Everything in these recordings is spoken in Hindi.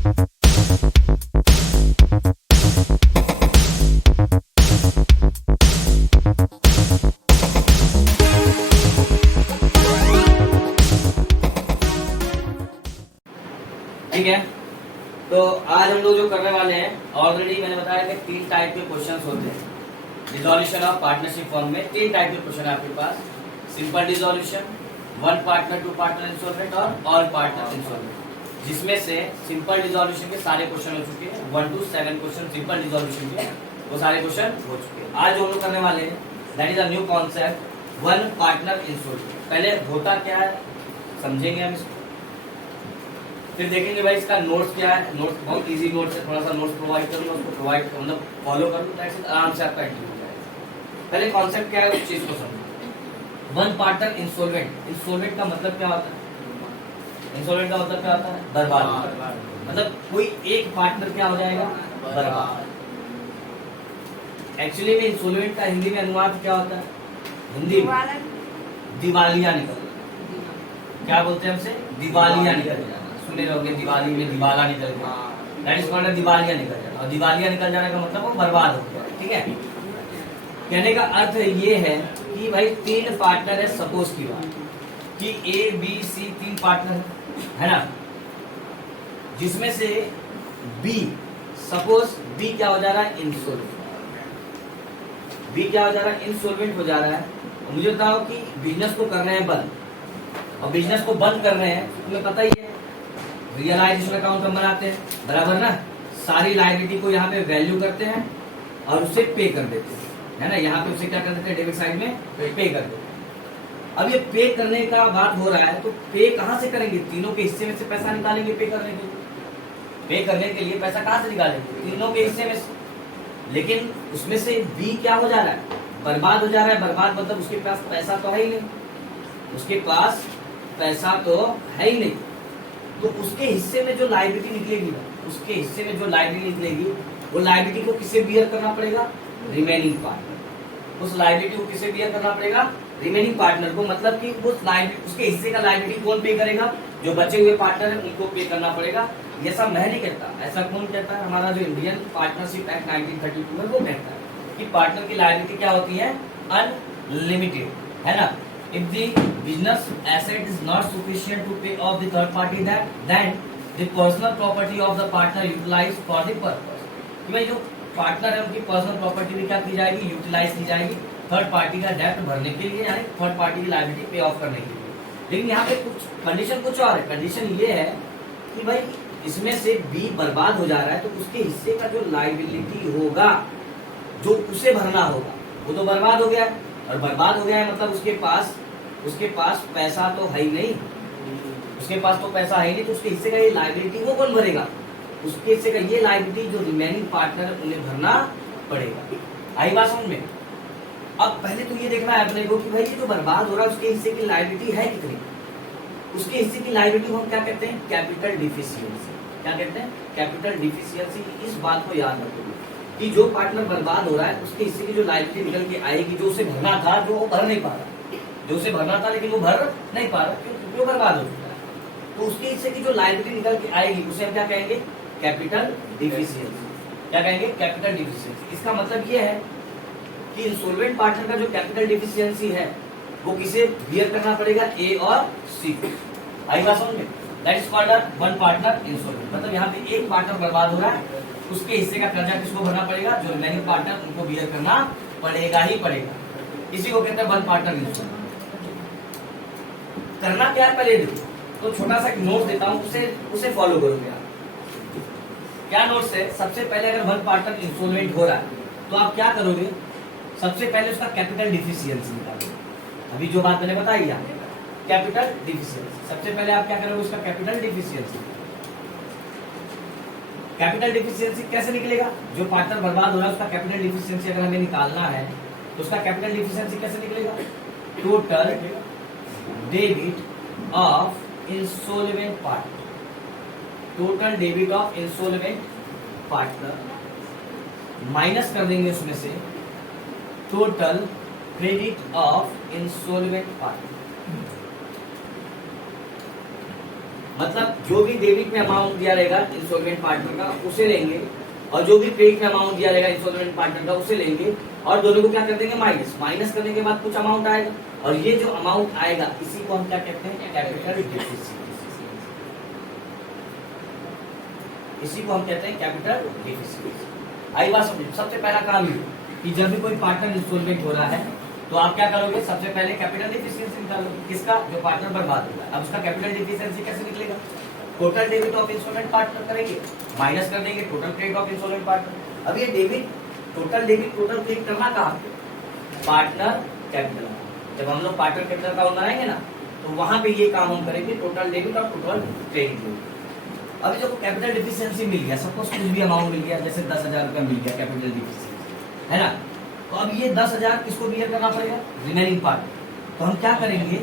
ठीक है, तो आज हम लोग जो करने वाले हैं, ऑलरेडी मैंने बताया कि 3 टाइप के क्वेश्चंस होते हैं डिसॉल्यूशन ऑफ पार्टनरशिप फॉर्म में। 3 टाइप के क्वेश्चन है आपके पास, simple dissolution, 1 partner 2 partner insolvent और ऑल पार्टनर इंसॉल्वेंट, जिसमें से सिंपल डिसॉल्यूशन के सारे क्वेश्चन हो चुके हैं। 1 to 7 क्वेश्चन सिंपल डिसॉल्यूशन के वो सारे क्वेश्चन हो चुके हैं। आज जो हम लोग करने वाले हैं that is a new concept, 1 partner insolvent. पहले होता क्या है समझेंगे हम इसको, फिर देखेंगे भाई इसका नोट्स क्या है। नोट्स बहुत इजी नोट्स है, थोड़ा सा नोट्स प्रोवाइड करूंगा, उसको प्रोवाइड मतलब फॉलो करूंगा, आराम से आपका एंट्री हो जाएगा। पहले कॉन्सेप्ट क्या है उस चीज को समझो। 1 पार्टनर इंसॉल्वेंट, इंसॉल्वेंट का मतलब क्या होता है? इंसॉल्वेंट का मतलब क्या होता है? बर्बाद। मतलब कोई एक पार्टनर क्या हो जाएगा? बर्बाद। एक्चुअली में इंसॉल्वेंट का हिंदी में अनुवाद क्या होता है? हिंदी में दिवालिया निकल, क्या बोलते हैं हमसे? दिवालिया निकल जाना। सुने रहोगे दिवाली में दिवाला निकल गया, दैट इज कॉल्ड दिवालिया निकल जाना। और दिवालिया निकल जाने का मतलब वो बर्बाद हो गया। ठीक है, कहने का अर्थ ये है कि भाई 3 पार्टनर है, सपोज की बात कि ए बी सी 3 पार्टनर है ना, जिसमें से बी, सपोज बी क्या हो जा रहा है? इंसॉल्वेंट। बी क्या हो जा रहा है? इंसॉल्वेंट हो जा रहा है। मुझे बताओ कि बिजनेस को कर रहे हैं बंद, और बिजनेस को बंद कर रहे हैं, तुम्हें पता ही है रियलाइजेशन अकाउंट हम बनाते हैं, बराबर ना। सारी लायबिलिटी को यहाँ पे वैल्यू करते हैं और उसे पे कर देते हैं, है ना। यहाँ पे उसे क्या कर देते हैं? डेबिट साइड में पे कर देते हैं। अब ये पे करने का बात हो रहा है, तो पे कहाँ से करेंगे? तीनों के हिस्से में से पैसा निकालेंगे पे करने के लिए। पे करने के लिए पैसा कहाँ से निकालेंगे? तीनों के हिस्से में से। लेकिन उसमें से बी क्या हो जा रहा है? बर्बाद हो जा रहा है। बर्बाद मतलब उसके पास पैसा तो है ही नहीं, उसके पास पैसा तो है ही नहीं। तो उसके हिस्से में जो लायबिलिटी निकलेगी, उसके हिस्से में जो लायबिलिटी निकलेगी, वो लायबिलिटी को किसे बियर करना पड़ेगा? Remaining partner. उस लायबिलिटी को किसे बियर करना पड़ेगा? रिमेनिंग पार्टनर को। मतलब कि उस उसके हिस्से का लायबिलिटी कौन पे करेगा? जो बचे हुए पार्टनर है उनको पे करना पड़ेगा। ये सब मैं नहीं कहता, ऐसा कौन कहता है? हमारा जो इंडियन पार्टनरशिप एक्ट 1932 है वो कहता है कि पार्टनर की लायबिलिटी क्या होती है? अनलिमिटेड, है ना। If the business asset is not sufficient to pay off the third party debt, then the personal property of the partner utilized for the purpose. कि भाई जो पार्टनर है उनकी पर्सनल प्रॉपर्टी भी क्या की जाएगी? यूटिलाइज की जाएगी थर्ड पार्टी का डेब्ट भरने के लिए, यानी थर्ड पार्टी की लायबिलिटी पे ऑफ करने के लिए। लेकिन यहाँ पे कुछ कंडीशन कुछ और है। कंडीशन ये है कि भाई इसमें से बी बर्बाद हो जा रहा है, तो उसके हिस्से का जो लायबिलिटी होगा, जो उसे भरना होगा, वो तो बर्बाद हो गया है। और बर्बाद हो गया है मतलब उसके पास पैसा तो है ही नहीं, उसके पास तो पैसा है ही नहीं, तो उसके हिस्से का ये लायबिलिटी वो कौन भरेगा? उसके हिस्से का ये लायबिलिटी जो रिमेनिंग पार्टनर है उन्हें भरना पड़ेगा। आई बात समझ में? अब पहले तो ये देखना है अपने को कि भाई ये जो बर्बाद हो रहा है उसके हिस्से की लायबिलिटी है कितनी। उसके हिस्से की लायबिलिटी को हम क्या कहते हैं? Capital deficiency. क्या कहते हैं? Capital deficiency. इस बात को याद रखोगे कि जो पार्टनर बर्बाद हो रहा है उसके हिस्से की जो लायबिलिटी निकल के आएगी, जो उसे भरना था, जो वो भर नहीं पा रहा, जो उसे भरना था लेकिन वो भर नहीं पा रहा क्यों बर्बाद हो चुका है, तो उसके हिस्से की जो लायबिलिटी निकल के आएगी उसे हम क्या कहेंगे? Capital deficiency. क्या कहेंगे? Capital deficiency. इसका मतलब ये है कि इंसॉल्वेंट पार्टनर का जो कैपिटल डिफिशियंसी है वो किसे बियर करना पड़ेगा? ए और सी। आई बात समझ में? That is called 1 partner insolvent. मतलब यहाँ पे एक पार्टनर बर्बाद हो रहा है, उसके हिस्से का कर्जा किसको भरना पड़ेगा? जो रिमेनिंग पार्टनर उनको बियर करना पड़ेगा ही पड़ेगा। इसी को कहते हैं 1 पार्टनर इंसॉल्वेंट। करना क्या है पहले देखो, तो छोटा सा नोट देता हूं, उसे फॉलो करोगे आप। क्या नोट्स है? सबसे पहले अगर 1 पार्टनर इंसॉल्वेंट हो रहा है तो आप क्या करोगे? सबसे पहले उसका कैपिटल डिफिशियंसी निकालोगे। अभी जो बात मैंने बताई है कैपिटल डिफिशियंसी, सबसे पहले आप क्या करोगे? उसका कैपिटल डिफिशियंसी। कैपिटल डिफिशियंसी कैसे निकलेगा? जो पार्टनर बर्बाद हो रहा है उसका कैपिटल डिफिशियंसी अगर हमें निकालना है तो उसका कैपिटल डिफिशियंसी कैसे निकलेगा? Total debit of insolvent partner, total debit of insolvent partner minus कर देंगे उसमें से total credit of insolvent partner, मतलब जो भी डेबिट में अमाउंट दिया रहेगा इंस्टॉलमेंट पार्टनर का उसे लेंगे, और जो भी क्रेडिट में अमाउंट दिया रहेगा इंस्टॉलमेंट पार्टनर का उसे लेंगे, और दोनों को क्या कर देंगे माइनस। माइनस करने के बाद कुछ अमाउंट आएगा, और ये जो अमाउंट आएगा इसी को हम क्या कहते हैं, कैपिटल डिफिशिएंसी। इसी को हम कहते हैं कैपिटल डिफिशिएंसी। आई बात समझो। सबसे पहला काम ये कि जब भी कोई पार्टनर इंस्टॉलमेंट हो रहा है तो आप क्या करोगे, सबसे पहले कैपिटल डिफिशिएंसी निकालोगे। किसका? जो पार्टनर बर्बाद होगा। अब उसका कैपिटल डिफिशिएंसी कैसे निकलेगा? Total debit of instalment partner करेंगे, माइनस कर देंगे total credit of instalment partner. अब ये डेबिट, टोटल क्रेडिट करना कहाँ पे? Partner capital. जब हम लोग पार्टनर कैपिटल का बनाएंगे ना तो वहां पे ये काम हम करेंगे, टोटल डेबिट और टोटल क्रेडिट। अभी जो कैपिटल डिफिशिएंसी मिल गया, सपोज कुछ भी अमाउंट मिल गया, जैसे 10,000 रुपया मिल गया कैपिटल डिफिशिएंसी, है ना। तो अब ये 10,000 किसको बियर करना पड़ेगा? Remaining part. तो हम क्या करेंगे?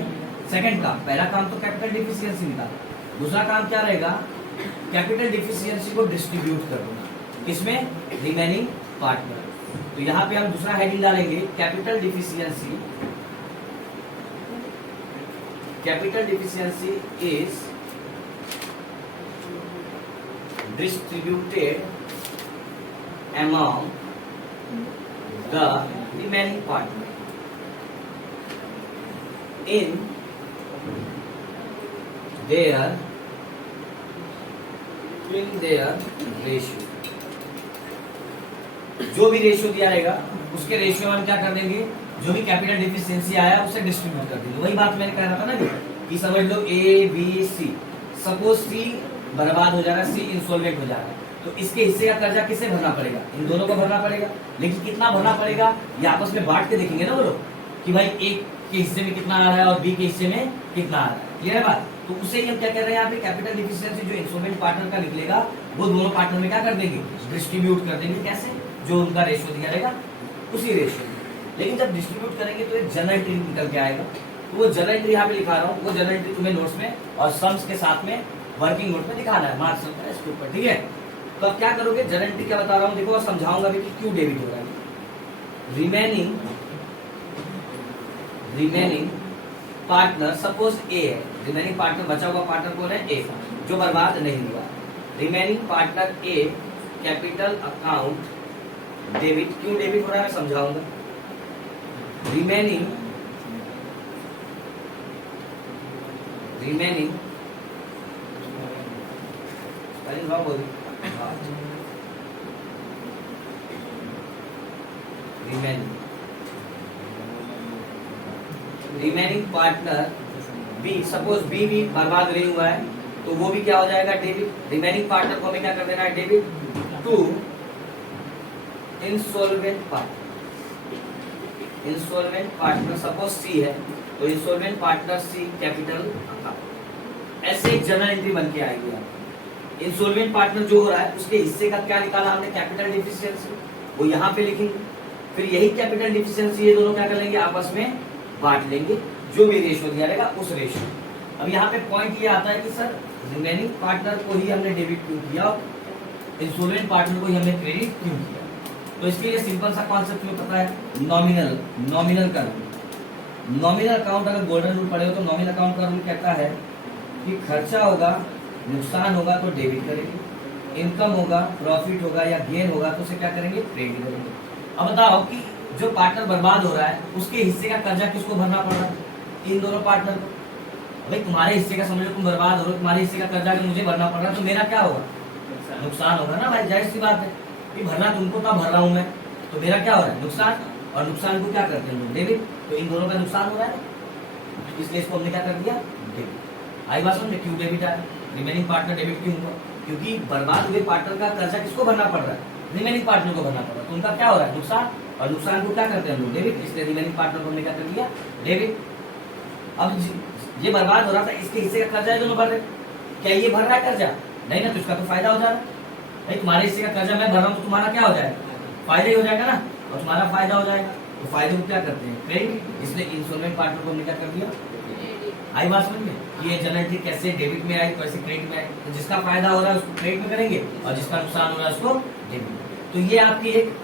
सेकंड काम, पहला काम तो कैपिटल डिफिशिएंसी निकाला, दूसरा काम क्या रहेगा? कैपिटल डिफिशिएंसी को डिस्ट्रीब्यूट कर देना। किसमें? Remaining partner. तो यहाँ पे हम दूसरा हेडिंग डालेंगे, capital deficiency. Capital deficiency is distributed among the remaining partner in their ratio। जो भी रेशियो दिया रहेगा उसके रेशियो में हम क्या कर देंगे, जो भी कैपिटल डिफिशिएंसी आया उसे डिस्ट्रीब्यूट कर देंगे। वही बात मैंने कह रहा था ना कि समझ लो A B C, suppose C बर्बाद हो जा रहा है, सी इंसॉल्वेंट हो जा रहा है, तो इसके हिस्से का कर्जा किसे भरना पड़ेगा? इन दोनों को भरना पड़ेगा। लेकिन कितना भरना पड़ेगा ये आपस में बांट के देखेंगे ना वो लोग कि भाई ए के हिस्से में कितना आ रहा है और बी के हिस्से में कितना आ रहा है। क्लियर है बात? तो उसे ही हम क्या कह रहे हैं यहाँ पे, कैपिटल डिफिशिएंसी जो इंस्टॉलमेंट पार्टनर का निकलेगा वो दोनों पार्टनर में क्या कर देंगे, डिस्ट्रीब्यूट कर देंगे। कैसे? जो उनका रेशियो दिया रहेगा उसी रेशियो में। लेकिन जब डिस्ट्रीब्यूट करेंगे तो एक जनरल एंट्री निकल के आएगा। तो वो जनरल एंट्री यहाँ पे लिखा रहा हूँ, वो जनरल एंट्री तुम्हें नोट्स में और सम्स के साथ में वर्किंग नोट में दिखाना है, मार्क्स होता है इसके ऊपर, ठीक है। तो अब क्या करोगे, जनरल एंट्री क्या बता रहा हूँ देखो, और समझाऊंगा भी कि क्यों डेबिट हो रहा है। रिमेनिंग पार्टनर, सपोज ए है, रिमेनिंग पार्टनर बचा हुआ पार्टनर कौन है? ए, जो बर्बाद नहीं हुआ। Remaining partner A, capital account debit. क्यों डेबिट हो रहा है मैं समझाऊंगा। Remaining remaining partner B, suppose B भी बर्बाद नहीं हुआ है तो वो भी क्या हो जाएगा, डेबिट। रिमेनिंग पार्टनर को हमें क्या कर देना है, debit to insolvent partner. Insolvent partner suppose C है तो insolvent partner C capital account. ऐसे एक जनरल एंट्री बन के आएगी। आप इंसॉल्वेंट पार्टनर जो हो रहा है उसके हिस्से का क्या निकाला हमने, कैपिटल डिफिशिएंसी, वो यहाँ पे लिखेंगे। फिर यही कैपिटल डिफिशिएंसी ये दोनों क्या कर लेंगे, आपस में बांट लेंगे, जो भी रेशियो दिया रहेगा उस रेशियो। अब यहाँ पे पॉइंट ये आता है कि सर रिमेनिंग पार्टनर को ही हमने डेबिट क्यों किया, इंसॉल्वेंट पार्टनर को ही हमने क्रेडिट क्यों किया। तो इसके लिए सिंपल सा कॉन्सेप्ट में पता है, नॉमिनल का रूल। नॉमिनल अकाउंट अगर गोल्डन रूल पढ़े हो तो नॉमिनल अकाउंट का रूल कहता है कि खर्चा होगा, नुकसान होगा तो डेबिट करेंगे, इनकम होगा, प्रॉफिट होगा या गेन होगा तो उसे क्या करेंगे, क्रेडिट करेंगे। अब बताओ कि जो पार्टनर बर्बाद हो रहा है उसके हिस्से का कर्जा किसको भरना पड़ रहा है, इन दोनों पार्टनर को। भाई तुम्हारे हिस्से का समझो, तुम बर्बाद हो रहे हो, तुम्हारे हिस्से का कर्जा अगर मुझे भरना पड़ रहा है तो मेरा क्या होगा, नुकसान होगा ना भाई, जाहिर सी बात है कि भरना तुमको तब भर रहा हूं मैं, तो मेरा क्या हो रहा है, नुकसान। और नुकसान को क्या करते हैं डेबिट, तो इन दोनों का नुकसान हो रहा है, इसलिए इसको हमने क्या कर दिया, डेबिट। आई बात समझे, क्यों डेबिट आया, रिमेनिंग पार्टनर डेबिट क्यों हुआ, क्योंकि बर्बाद हुए पार्टनर का कर्जा किसको भरना पड़ रहा है, रिमेनिंग पार्टनर को भरना पड़ रहा है, तो उनका क्या हो रहा है, नुकसान। और नुकसान को क्या करते हैं हम लोग, डेबिट, इसलिए रिमेनिंग पार्टनर को हमने क्या कर दिया, डेबिट। अब ये बर्बाद हो रहा था, इसके हिस्से का कर्जा है दोनों भर रहे, क्या ये भर रहा है कर्जा, नहीं ना, तो इसका तो फायदा हो जा रहा है। भाई तुम्हारे हिस्से का कर्जा मैं भर रहा हूँ तो तुम्हारा क्या हो जाएगा, फायदा ही हो जाएगा ना, और तुम्हारा फायदा हो जाएगा, तो फायदे को क्या करते हैं, क्रेडिट, इसलिए इंस्टॉलमेंट पार्टनर को हमने क्या कर दिया, आई बात समझ में। ये जनरल एंट्री कैसे डेबिट में आई, कैसे क्रेडिट में आई, तो जिसका फायदा हो रहा है उसको क्रेडिट में करेंगे और जिसका नुकसान हो रहा है उसको डेबिट। तो ये आपकी एक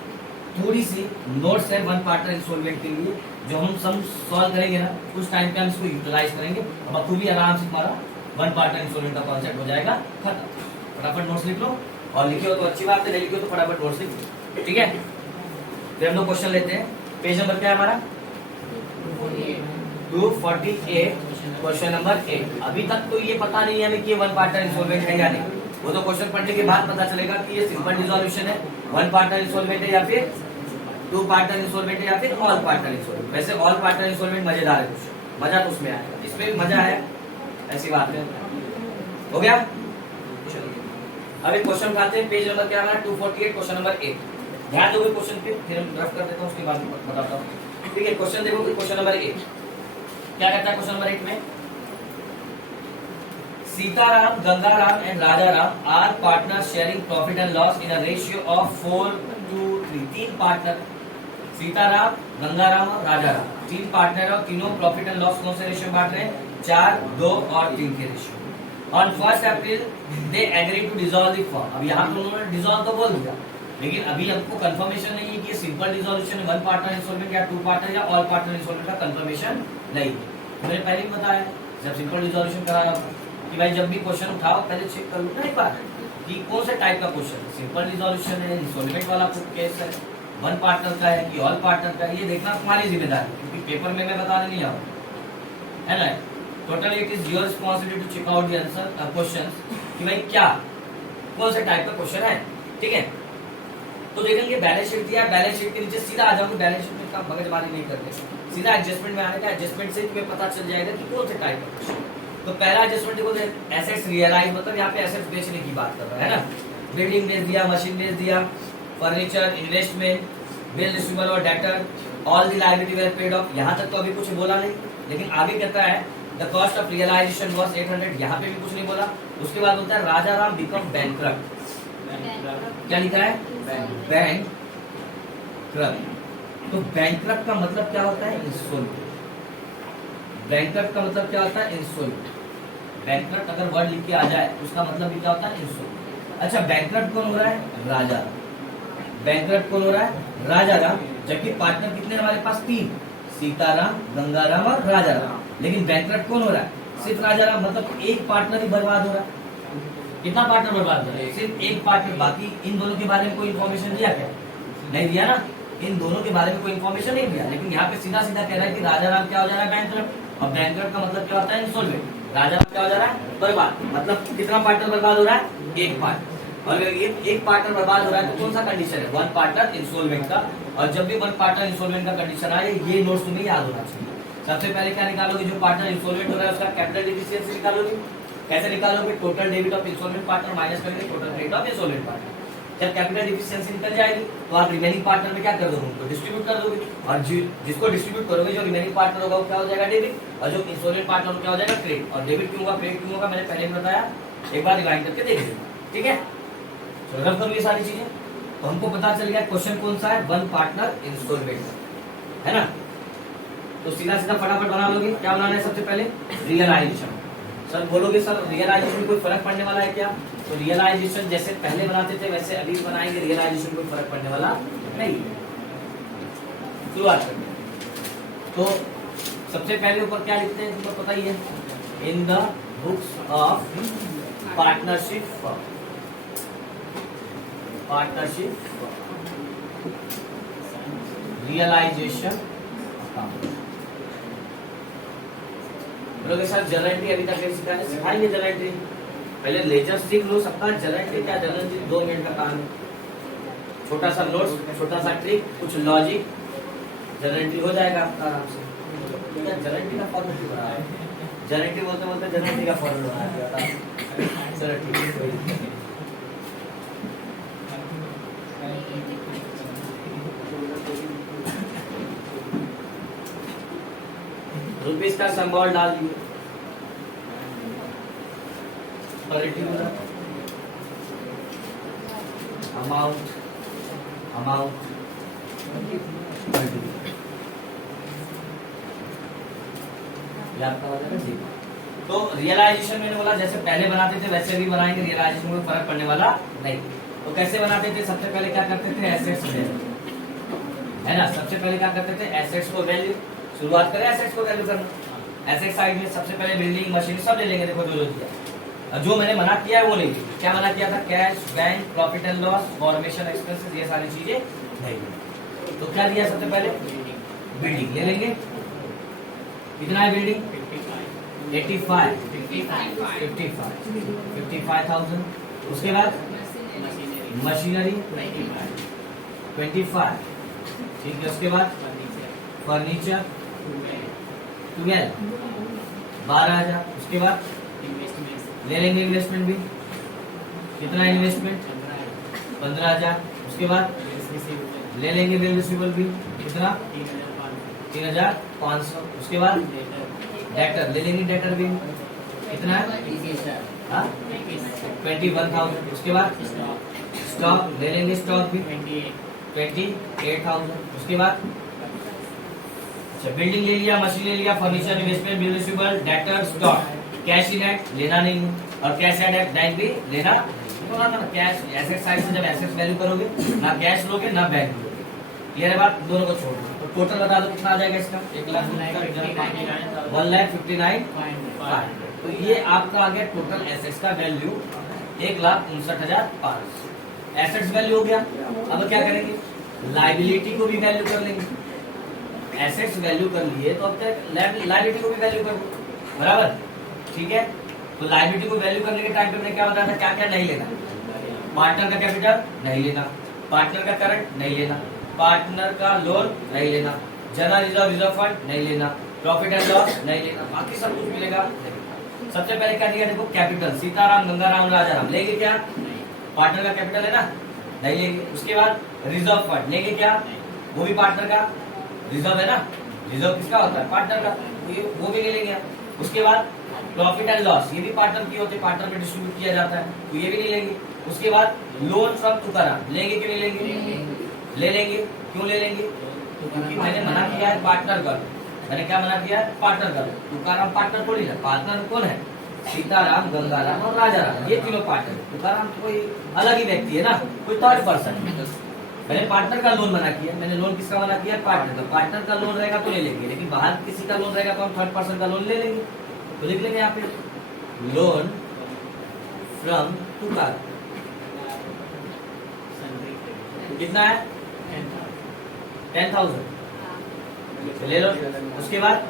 थोड़ी सी नोट्स है वन पार्टनर इंस्टॉलमेंट के लिए, जो हम सम सॉल्व करेंगे ना उस टाइम पे हम इसको यूटिलाइज करेंगे, और बखूबी आराम से हमारा वन पार्टनर इंस्टॉलमेंट का कॉन्सेप्ट हो जाएगा खत्म। फटाफट नोट्स लिख लो, और लिखे हो तो अच्छी बात है, नहीं लिखे हो तो फटाफट नोट्स लिख लो, ठीक है। फिर हम लोग क्वेश्चन लेते हैं। पेज नंबर क्या है हमारा? 248, क्वेश्चन नंबर 8। अभी तक तो ये पता नहीं है हमें कि वन पार्टनर इंस्टॉलमेंट है या नहीं, वो तो क्वेश्चन पढ़ने के बाद पता चलेगा कि ये सिंपल डिसॉल्यूशन है, वन पार्टनर इंस्टॉलमेंट है या फिर टू पार्टनर इंस्टॉलमेंट है या फिर ऑल पार्टनर इंस्टॉलमेंट। वैसे ऑल पार्टनर इंस्टॉलमेंट मजेदार है क्वेश्चन, मजा तो उसमें आएगा, इसमें भी मजा है, ऐसी बात है। हो गया? अब एक क्वेश्चन उठाते हैं। पेज नंबर क्या हमारा? 248, क्वेश्चन नंबर 8। ध्यान दोगे क्वेश्चन पे, फिर हम रफ कर देता हूँ, उसके बाद बताता हूँ, ठीक है। क्वेश्चन देखो, क्वेश्चन नंबर 8 क्या कहता है? क्वेश्चन नंबर 8 में Sitaram, Gangaram and Rajaram are partner sharing profit and loss in a ratio of 4:3। तीन पार्टनर, सीताराम, गंगाराम और राजाराम, तीन पार्टनर और तीनों प्रॉफिट एंड लॉस कौन से रेशियो में बांट रहे हैं? 4, 2 और 3 के ratio. On 1 April they agree to dissolve the firm. अब यहाँ पर उन्होंने डिसॉल्व तो बोल दिया, लेकिन अभी हमको कंफर्मेशन नहीं है कि simple dissolution one partner instalment या टू पार्टनर या ऑल पार्टनर इंस्टॉलमेंट का कंफर्मेशन नहीं है। मैंने पहले भी बताया जब सिंपल डिसॉल्यूशन कराया कि भाई जब भी क्वेश्चन उठाओ पहले चेक कर लो ना एक बार कि कौन से टाइप का क्वेश्चन है, सिंपल डिसॉल्यूशन है, इंस्टॉलमेंट वाला केस है, वन पार्टनर का है कि ऑल पार्टनर का है, ये देखना तुम्हारी जिम्मेदारी, क्योंकि पेपर में मैं बताने नहीं आऊँ, है ना। Total it is your responsibility to check out the answer question कि भाई क्या कौन से टाइप का क्वेश्चन है, ठीक है। तो देखेंगे बैलेंस शीट दिया, बैलेंस शीट के नीचे सीधा आ जाऊंगा, बैलेंस शीट में का मगजमारी नहीं करते, सीधा एडजस्टमेंट में आने का, एडजस्टमेंट से तुम्हें पता चल जाएगा कि कौन से टाइप का क्वेश्चन। तो पहला एडजस्टमेंट देखो, एसेट्स रियलाइज, मतलब यहाँ पे एसेट्स बेचने की बात कर रहा है ना, बिल्डिंग बेच दिया, मशीन बेच दिया, फर्नीचर, इन्वेस्टमेंट, बिल रिसीवेबल और debtor, all the liability were paid of. यहाँ तक तो अभी कुछ बोला नहीं, लेकिन आगे कहता है the cost of realisation was 800, यहाँ पे भी कुछ नहीं बोला। उसके बाद बोलता है राजाराम बिकम बैंकक्रप्ट। क्या लिखा है? बैंकक्रप्ट। तो बैंकक्रप्ट का मतलब क्या होता है? इंसॉल्वेंट। बैंकक्रप्ट का मतलब क्या होता है? इंसॉल्वेंट। बैंकक्रप्ट अगर वर्ड लिख के आ जाए उसका मतलब भी क्या होता है? इंसॉल्वेंट। अच्छा, बैंकक्रप्ट कौन हो रहा है? राजाराम। बैंकक्रप्ट कौन हो रहा है? राजाराम। जबकि पार्टनर कितने हमारे पास? 3, सीताराम, गंगाराम और राजाराम। लेकिन बैंकक्रप्ट कौन हो रहा है? सिर्फ राजाराम, मतलब एक पार्टनर ही बर्बाद हो रहा है। कितना पार्टनर बर्बाद हो रहा है? सिर्फ एक पार्टनर। बाकी इन दोनों के बारे में कोई इन्फॉर्मेशन दिया क्या? नहीं दिया ना, इन दोनों के बारे में कोई इन्फॉर्मेशन नहीं दिया। लेकिन यहाँ पे सीधा सीधा कह रहा है कि राजाराम क्या हो जा रहा है? बैंकक्रप्ट। और बैंकक्रप्ट का मतलब क्या होता है? इंसॉल्वेंट। राजाराम क्या हो जा रहा है? बर्बाद। मतलब कितना पार्टनर बर्बाद हो रहा है? एक पार्टनर। और अगर एक पार्टनर बर्बाद हो रहा है तो कौन सा कंडीशन है? वन पार्टनर इंस्टॉलमेंट का। और जब भी वन पार्टनर इंस्टॉलमेंट का कंडीशन आए, ये नोट्स तुम्हें याद होना चाहिए। सबसे पहले क्या निकालोगे? जो पार्टनर इंस्टॉलमेंट हो रहा है उसका कैपिटल डिफिशियंसी निकालोगे। कैसे निकालोगे? Total debit of instalment partner minus करेंगे total credit of instalment partner. जब कैपिटल डिफिशियंसी निकल जाएगी तो आप रिमेनिंग पार्टनर में क्या कर दोगे? उनको डिस्ट्रीब्यूट कर दोगे। और जिसको डिस्ट्रीब्यूट करोगे, जो रिमेनिंग पार्टनर होगा वो क्या हो जाएगा? डेबिट। और जो इंस्टॉलमेंट पार्टनर क्या हो जाएगा? क्रेडिट। और डेबिट क्यों होगा, क्रेडिट क्यों होगा, मैंने पहले भी बताया, एक बार रिवाइंड करके देख लीजिए, ठीक है। रफ करो ये सारी चीजें तो हमको पता चल गया क्वेश्चन कौन सा है? वन पार्टनर इंस्टॉलमेंट, है ना। तो सीधा सीधा फटाफट बना लोगे। क्या बनाना है? सबसे पहले रियलाइजेशन। सर बोलोगे सर रियलाइजेशन में कोई फर्क पड़ने वाला है क्या? तो रियलाइजेशन जैसे पहले बनाते थे वैसे अभी बनाएंगे, रियलाइजेशन कोई फर्क पड़ने वाला नहीं। शुरुआत करते तो सबसे पहले ऊपर क्या लिखते हैं तुमको पता ही है? In the books of partnership firm. Partnership realisation account. बोलोगे सर जनरल एंट्री अभी तक नहीं सिखाए? सिखाएंगे जनरल एंट्री, पहले लेजर सीख लो सबका। जनरल एंट्री क्या? जनरल एंट्री 2 मिनट का काम है, छोटा सा नोट्स, छोटा सा ट्रिक, कुछ लॉजिक, जनरल एंट्री हो जाएगा आपका आराम से। जनरल एंट्री का फॉर्मूला क्यों बना है? जनरल एंट्री बोलते बोलते जनरल एंट्री का फॉर्मूला बना है। सर ठीक है, रुपीस का सिंबल डाल दिए, अमाउंट अमाउंट तो रियलाइजेशन मैंने बोला जैसे पहले बनाते थे वैसे भी बनाएंगे, रियलाइजेशन में फर्क पड़ने वाला नहीं। तो कैसे बनाते थे? सबसे पहले क्या करते थे? एसेट्स वैल्यू, है ना। सबसे पहले क्या करते थे? एसेट्स को वैल्यू। शुरुआत करें एसेट्स को वैल्यू करना। एसेट साइड में सबसे पहले बिल्डिंग मशीन सब ले लेंगे। देखो जो जो दिया, जो मैंने मना किया है वो नहीं। क्या मना किया था? Cash, bank, profit and loss, formation expenses, ये सारी चीजें नहीं। तो क्या दिया? सबसे पहले बिल्डिंग ले लेंगे। कितना है बिल्डिंग? 55,000। उसके बाद मशीनरी 25, ठीक है। उसके बाद फर्नीचर 12,000। उसके बाद ले लेंगे इन्वेस्टमेंट भी। कितना इन्वेस्टमेंट? 15,000। उसके बाद ले लेंगे बिल रिसीवेबल भी। कितना? 3,500। उसके बाद डेटर ले लेंगे, डेटर भी कितना है? 21,000। उसके बाद स्टॉक ले लेंगे, स्टॉक भी 28,000। उसके बाद अच्छा बिल्डिंग ले लिया, मशीन ले लिया, furniture, investment, bill receivable, debtor, stock. Cash in act लेना नहीं है और कैश एट एक्ट बैंक भी लेना तो ना कैश एसेट साइड से जब एसेट वैल्यू करोगे ना कैश लोगे ना बैंक लोगे। क्लियर है बात? दोनों को छोड़ दो। तो टोटल बता दो कितना आ जाएगा इसका? 1,59,500। तो ये आपका आ गया टोटल एसेट्स का वैल्यू 1,59,500। एसेट्स वैल्यू हो गया। अब क्या करेंगे? लाइबिलिटी को भी वैल्यू कर लेंगे। एसेट्स वैल्यू कर लिए तो अब तक लाइबिलिटी को भी वैल्यू कर दो, बराबर? ठीक है। तो लाइबिलिटी को वैल्यू करने के टाइम पे मैंने क्या बताया था? क्या क्या नहीं लेना? पार्टनर का कैपिटल नहीं लेना, पार्टनर का करंट नहीं लेना, पार्टनर का लोन नहीं लेना, जनरल रिजर्व फंड नहीं लेना, प्रॉफिट एंड लॉस नहीं लेना, बाकी सब कुछ मिलेगा। सबसे पहले क्या दिया? देखो कैपिटल, सीताराम, गंगाराम, राजाराम लेंगे क्या? पार्टनर का कैपिटल है ना, नहीं लेंगे। उसके बाद रिजर्व फंड लेंगे क्या? वो भी पार्टनर का रिजर्व है ना, रिजर्व किसका होता है? पार्टनर का, वो भी ले लेंगे। उसके बाद प्रॉफिट एंड लॉस, ये भी पार्टनर की होती है, पार्टनर में डिस्ट्रीब्यूट किया जाता है, तो ये भी नहीं लेंगे। उसके बाद लोन फ्रॉम तुकाराम लेंगे कि नहीं लेंगे? ले लेंगे। क्यों ले लेंगे? क्योंकि मैंने मना किया है पार्टनर का। मैंने क्या मना किया है? पार्टनर का। तुकाराम पार्टनर थोड़ी ना, पार्टनर कौन है? सीताराम, गंगाराम और राजाराम, ये तीनों पार्टनर। तुकाराम तो कोई अलग ही व्यक्ति है ना, कोई थर्ड पर्सन। मैंने पार्टनर का लोन मना किया। मैंने लोन किसका मना किया? पार्टनर का। पार्टनर का लोन रहेगा तो ले लेंगे, लेकिन बाहर किसी का लोन रहेगा तो हम थर्ड पर्सन का लोन ले लेंगे। तो लिख लेंगे यहाँ पे लोन फ्रॉम तुकाराम। कितना है? 10,000 ले लो। उसके बाद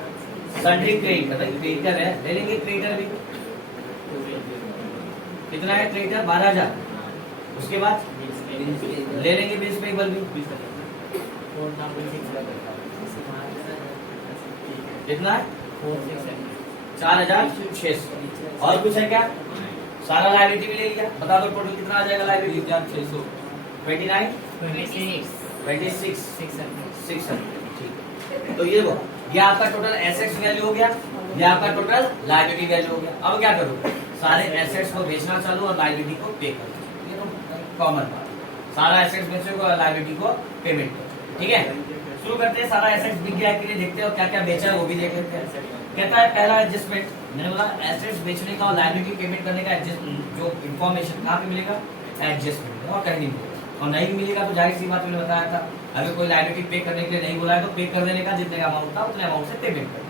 सन्ड्री क्रेडिटर, क्रेडिटर है, ले लेंगे क्रेडिटर भी। कितना है क्रेडिटर? 12,000। उसके बाद ले लेंगे बिल्स पेबल भी। कितना है? 4,600। और कुछ है क्या? सारा लाइबिलिटी भी ले लिया। बता दो टोटल कितना आ जाएगा लाइबिलिटी? 26,600। ठीक। तो ये वो ये आपका टोटल एसेट्स वैल्यू हो गया, ये आपका टोटल लाइबिलिटी वैल्यू हो गया। अब क्या करो? सारे एसेट्स को बेचना चालू और लाइबिलिटी को पे करो। ये तो कॉमन बात, सारा एसेट्स बेचो और लाइबिलिटी को पेमेंट करो। ठीक है, शुरू करते हैं। सारा एसेट्स बिक गया के लिए देखते हैं और क्या क्या बेचा है वो भी देख लेते हैं। कहता है पहला एडजस्टमेंट, मैंने बोला एसेट्स बेचने का और लाइबिलिटी पेमेंट करने का जो इन्फॉर्मेशन कहाँ पे मिलेगा? एडजस्टमेंट, और कहीं नहीं मिलेगा। और नहीं मिलेगा तो जाहिर सी बात मैंने बताया था, अगर कोई लाइबिलिटी पे करने के लिए नहीं बोला है तो पे कर देने का, जितने का अमाउंट था उतने अमाउंट से पेमेंट कर।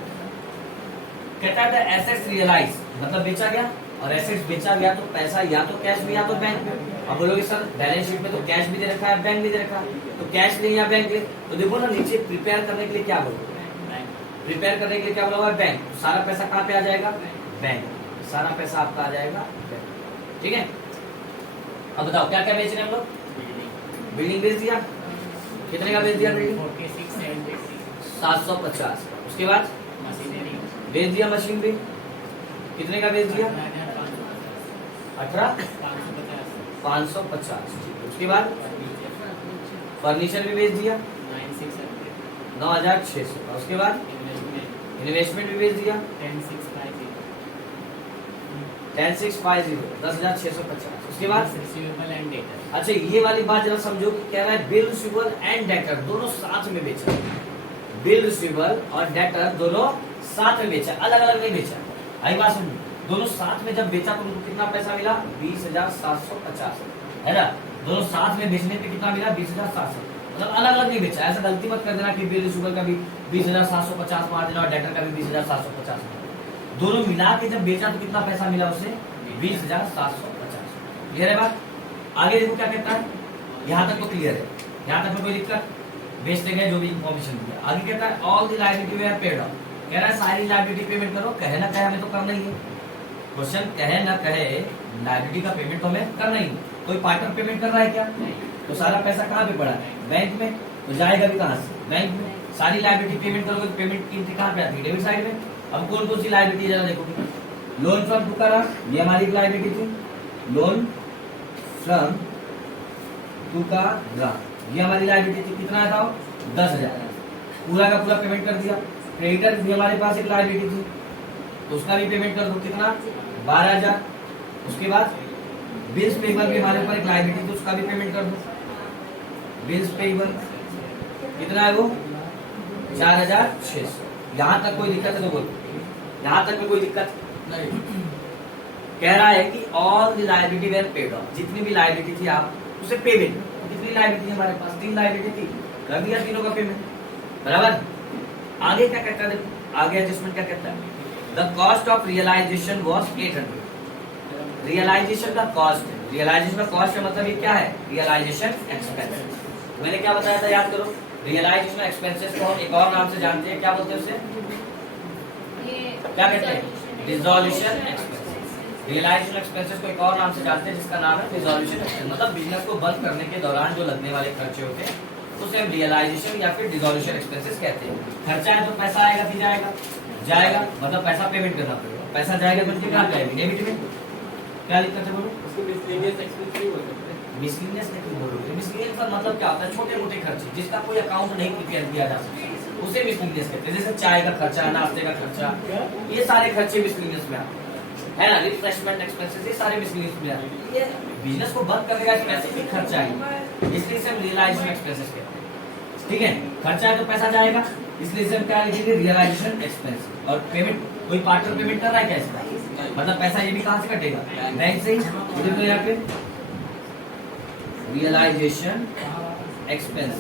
कहता है एसेट्स रियलाइज, मतलब बेचा गया, और एसेट्स बेचा गया तो पैसा या तो कैश में या तो बैंक में। अब बोलोगे सर बैलेंस शीट में तो कैश भी दे रखा है, बैंक भी दे रखा है, तो कैश ले या बैंक ले? तो देखो ना नीचे प्रिपेयर करने के लिए क्या बोलो? प्रिपेयर करने के लिए क्या बोला हुआ है? बैंक। सारा पैसा कहाँ पे आ जाएगा? बैंक। सारा पैसा आपका आ जाएगा बैंक। ठीक है, अब बताओ क्या क्या बेच रहे हैं हम लोग? बिल्डिंग बेच दिया। कितने का बेच दिया बिल्डिंग? 750। उसके बाद मशीनरी बेच दिया, मशीन भी कितने का बेच दिया? 18,550। उसके बाद फर्नीचर भी बेच दिया 9,600। उसके बाद इन्वेस्टमेंट भी बेच दिया 10,650, 10,650। उसके बाद रिसीवेबल एंड डेटर। अच्छा ये वाली बात जरा समझो कि कह रहा है बिल रिसीवेबल एंड डेटर दोनों साथ में बेचा। बिल रिसीवेबल और डेटर दोनों साथ में बेचा, अलग अलग नहीं बेचा। आई बात समझो, दोनों साथ में जब बेचा तो उनको कितना पैसा मिला? 20,750, है ना। दोनों साथ में बेचने पे कितना मिला? 20,700। मतलब अलग अलग नहीं बेचा। ऐसा गलती मत कर देना कि बिल रिसीवेबल का भी 20,750 मार देना और डेटर का भी 20,750 मार देना। दोनों मिला के जब बेचा तो कितना पैसा मिला उसे 20,750। क्लियर है बात? आगे देखो क्या कहता है, यहाँ तक तो क्लियर है, यहाँ तक में कोई दिक्कत, बेचते गए जो भी इन्फॉर्मेशन दिया। आगे कहता है all the liability they are paid off, कह रहा है सारी लायबिलिटी पेमेंट करो, कहे ना कहे हमें तो करना ही है। क्वेश्चन कहे ना कहे लायबिलिटी का पेमेंट तो हमें करना ही है। कोई पार्टनर पेमेंट कर रहा है क्या? तो सारा पैसा कहाँ पे पड़ा है? बैंक में। तो जाएगा भी कहाँ से? बैंक में। सारी लायबिलिटी पेमेंट करोगे तो पेमेंट की एंट्री कहाँ पे आती है? डेबिट साइड में। अब कौन कौन सी लायबिलिटी जरा देखोगे, लोन फ्रॉम टुकारा ये हमारी लायबिलिटी थी, लोन फ्रॉम टुकारा ये हमारी लायबिलिटी थी, कितना था? 10,000। पूरा का पूरा पेमेंट कर दिया। क्रेडिटर भी हमारे पास एक लायबिलिटी थी, तो उसका भी पेमेंट कर दो, कितना? 12,000। उसके बाद बिल्स पेबल भी हमारे ऊपर एक लायबिलिटी थी, उसका भी पेमेंट कर दो। बिल्स पेबल कितना है वो? 4,600। यहाँ तक कोई दिक्कत है तो बोलो, यहाँ तक में कोई दिक्कत नहीं। कह रहा है कि all the liability were paid of, जितनी भी लायबिलिटी थी आप उसे पेमेंट। कितनी लायबिलिटी हमारे पास? 3 लायबिलिटी थी, कर दिया तीनों का पेमेंट। बराबर। आगे क्या कहता है देखो, आगे एडजस्टमेंट क्या कहता है, the cost of realisation was 800। Realisation का कॉस्ट है, रियलाइजेशन का कॉस्ट का मतलब ये क्या है? Realisation expense. मैंने क्या बताया था, याद करो। रियलाइजेशन एक्सपेंसेस को हम एक और नाम से जानते हैं, क्या बोलते हैं उसे? क्या कहते हैं? Dissolution expenses. रियलाइजेशन एक्सपेंसेस को एक और नाम से जानते हैं जिसका नाम है डिसॉल्यूशन एक्सपेंस। मतलब बिजनेस को बंद करने के दौरान जो लगने वाले खर्चे होते हैं उसे हम रियलाइजेशन या फिर डिसॉल्यूशन एक्सपेंसेस कहते हैं। खर्चा है तो पैसा आएगा फिर जाएगा, मतलब पैसा पेमेंट करना पड़ेगा। पैसा जाएगा तो कहाँ जाएगी? डेबिट में। क्या दिक्कत है बोलो? मिसलिनियस नहीं बोलोगे। मिसलिनियस का मतलब क्या होता है? छोटे मोटे खर्चे जिसका कोई अकाउंट नहीं प्रिपेयर किया जा सकता उसे मिसलिनियस कहते हैं। जैसे चाय का खर्चा, नाश्ते का खर्चा, ये सारे खर्चे मिसलिनियस में आते हैं, है ना। रिफ्रेशमेंट एक्सपेंसेस ये सारे मिसलिनियस में आते हैं। ये बिजनेस को बंद करने का स्पेसिफिक खर्चा है, इसलिए इसे हम रियलाइजेशन एक्सपेंसेस कहते हैं। ठीक है, खर्चा है तो पैसा जाएगा, इसलिए इसे हम क्या लिखेंगे? Realisation expense. और पेमेंट कोई पार्टनर पेमेंट कर रहा है क्या इसका? मतलब पैसा ये भी कहाँ से कटेगा? बैंक से ही। तो यहाँ पे रियलाइजेशन एक्सपेंस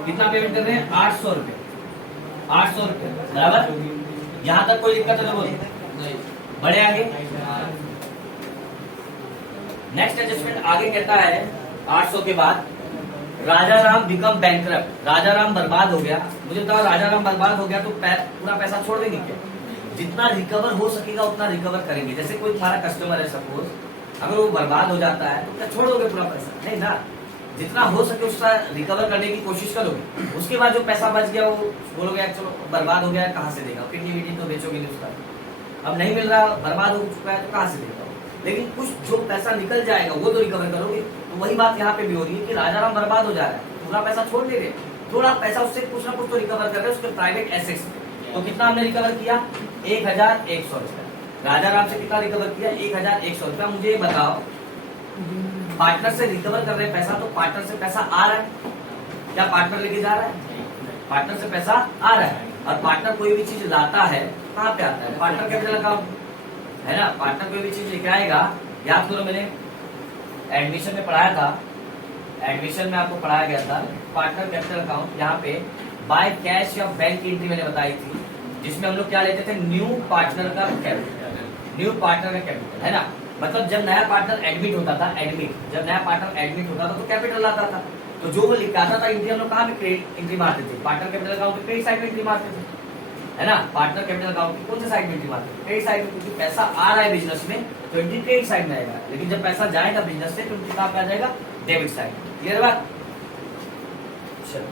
कितना पेमेंट कर रहे हैं? 800 रुपए। 800 रुपए बराबर। यहाँ तक कोई दिक्कत है तो बोलो, बढ़े आगे। नेक्स्ट एडजस्टमेंट आगे कहता है 800 के बाद राजा राम बिकम बैंकरप्ट। राजा राम बर्बाद हो गया। मुझे बताओ, राजा राम बर्बाद हो गया तो पूरा पैसा छोड़ देंगे क्या? जितना रिकवर हो सकेगा उतना रिकवर करेंगे। जैसे कोई तुम्हारा कस्टमर है सपोज, अगर वो बर्बाद हो जाता है तो क्या छोड़ोगे पूरा पैसा? नहीं ना, जितना हो सके उसका रिकवर करने की कोशिश करोगे। उसके बाद जो पैसा बच गया वो बोलोगे चलो बर्बाद हो गया है, कहाँ से देगा? किडनी विडनी तो बेचोगे नहीं उसका, अब नहीं मिल रहा, बर्बाद हो चुका है तो कहाँ से देगा? लेकिन कुछ जो पैसा निकल जाएगा वो तो रिकवर करोगे। तो वही बात यहाँ पे भी हो रही है कि राजा राम बर्बाद हो जा रहा है, पूरा पैसा छोड़ दे रहे, थोड़ा पैसा उससे कुछ ना कुछ तो रिकवर कर रहे हैं उसके प्राइवेट एसेट्स। तो कितना हमने रिकवर किया? 1,100 रुपया। राजा राम से कितना रिकवर किया? 1,100 रुपया। मुझे बताओ, पार्टनर से रिकवर कर रहे पैसा, तो पार्टनर से पैसा आ रहा है क्या? पार्टनर लेके जा रहा है? पार्टनर से पैसा आ रहा है। और पार्टनर कोई भी चीज लाता है कहाँ पे आता है? पार्टनर कैपिटल अकाउंट, है ना। पार्टनर कोई भी चीज लेके आएगा, याद करो मैंने एडमिशन में पढ़ाया था, एडमिशन में आपको पढ़ाया गया था पार्टनर कैपिटल अकाउंट। यहाँ पे बाय कैश या बैंक की एंट्री मैंने बताई थी, जिसमें हम लोग क्या लेते थे? न्यू पार्टनर का कैपिटल, न्यू पार्टनर का कैपिटल, है ना। मतलब जब नया पार्टनर एडमिट होता था, जब नया पार्टनर एडमिट होता था तो कैपिटल आता था। तो जो वो लिखाता था एंट्री, हम लोग कहाँ पे क्रेडिट एंट्री मारते थे? पार्टनर कैपिटल अकाउंट पे क्रेडिट साइड में एंट्री मारते थे, है ना। पार्टनर कैपिटल अकाउंट की कौन से साइड में एंट्री मारते थे? क्रेडिट साइड में, क्योंकि पैसा आ रहा है बिजनेस में तो एंट्री क्रेडिट साइड में आएगा। लेकिन जब पैसा जाएगा बिजनेस से तो एंट्री कहाँ पे आ जाएगा? Debit side. क्लियर बात? चलो,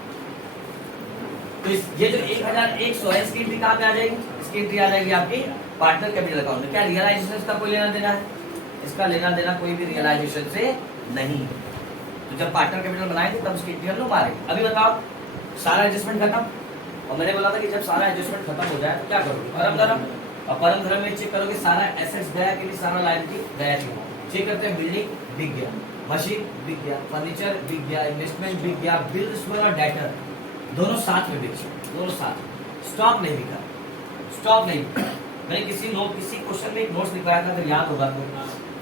तो ये जो 1,100 है इसकी एंट्री कहाँ पे आ जाएगी? इसकी एंट्री आ जाएगी आपकी पार्टनर कैपिटल अकाउंट में। क्या रियलाइजेशन का कोई लेना देना है? इसका लेना देना कोई भी रियलाइजेशन से नहीं है। तो जब पार्टनर कैपिटल बनाएंगे तब उसकी एंट्री हम लोग मारेंगे। अभी बताओ, सारा एडजस्टमेंट खत्म, और मैंने बोला था कि जब सारा एडजस्टमेंट खत्म हो जाए तो क्या करोगे? परम धर्म। और परम धर्म में चेक करोगे सारा एसेट्स गया कि नहीं, सारा लायबिलिटी गया कि नहीं। चेक करते हैं, बिल्डिंग बिक गया, मशीन बिक गया, फर्नीचर बिक गया, इन्वेस्टमेंट बिक गया, बिल्स और डेटर दोनों साथ में बिके, दोनों साथ। स्टॉक नहीं बिका, स्टॉक नहीं बिका। मैंने किसी क्वेश्चन में एक नोट्स लिखवाया था, अगर याद होगा तो,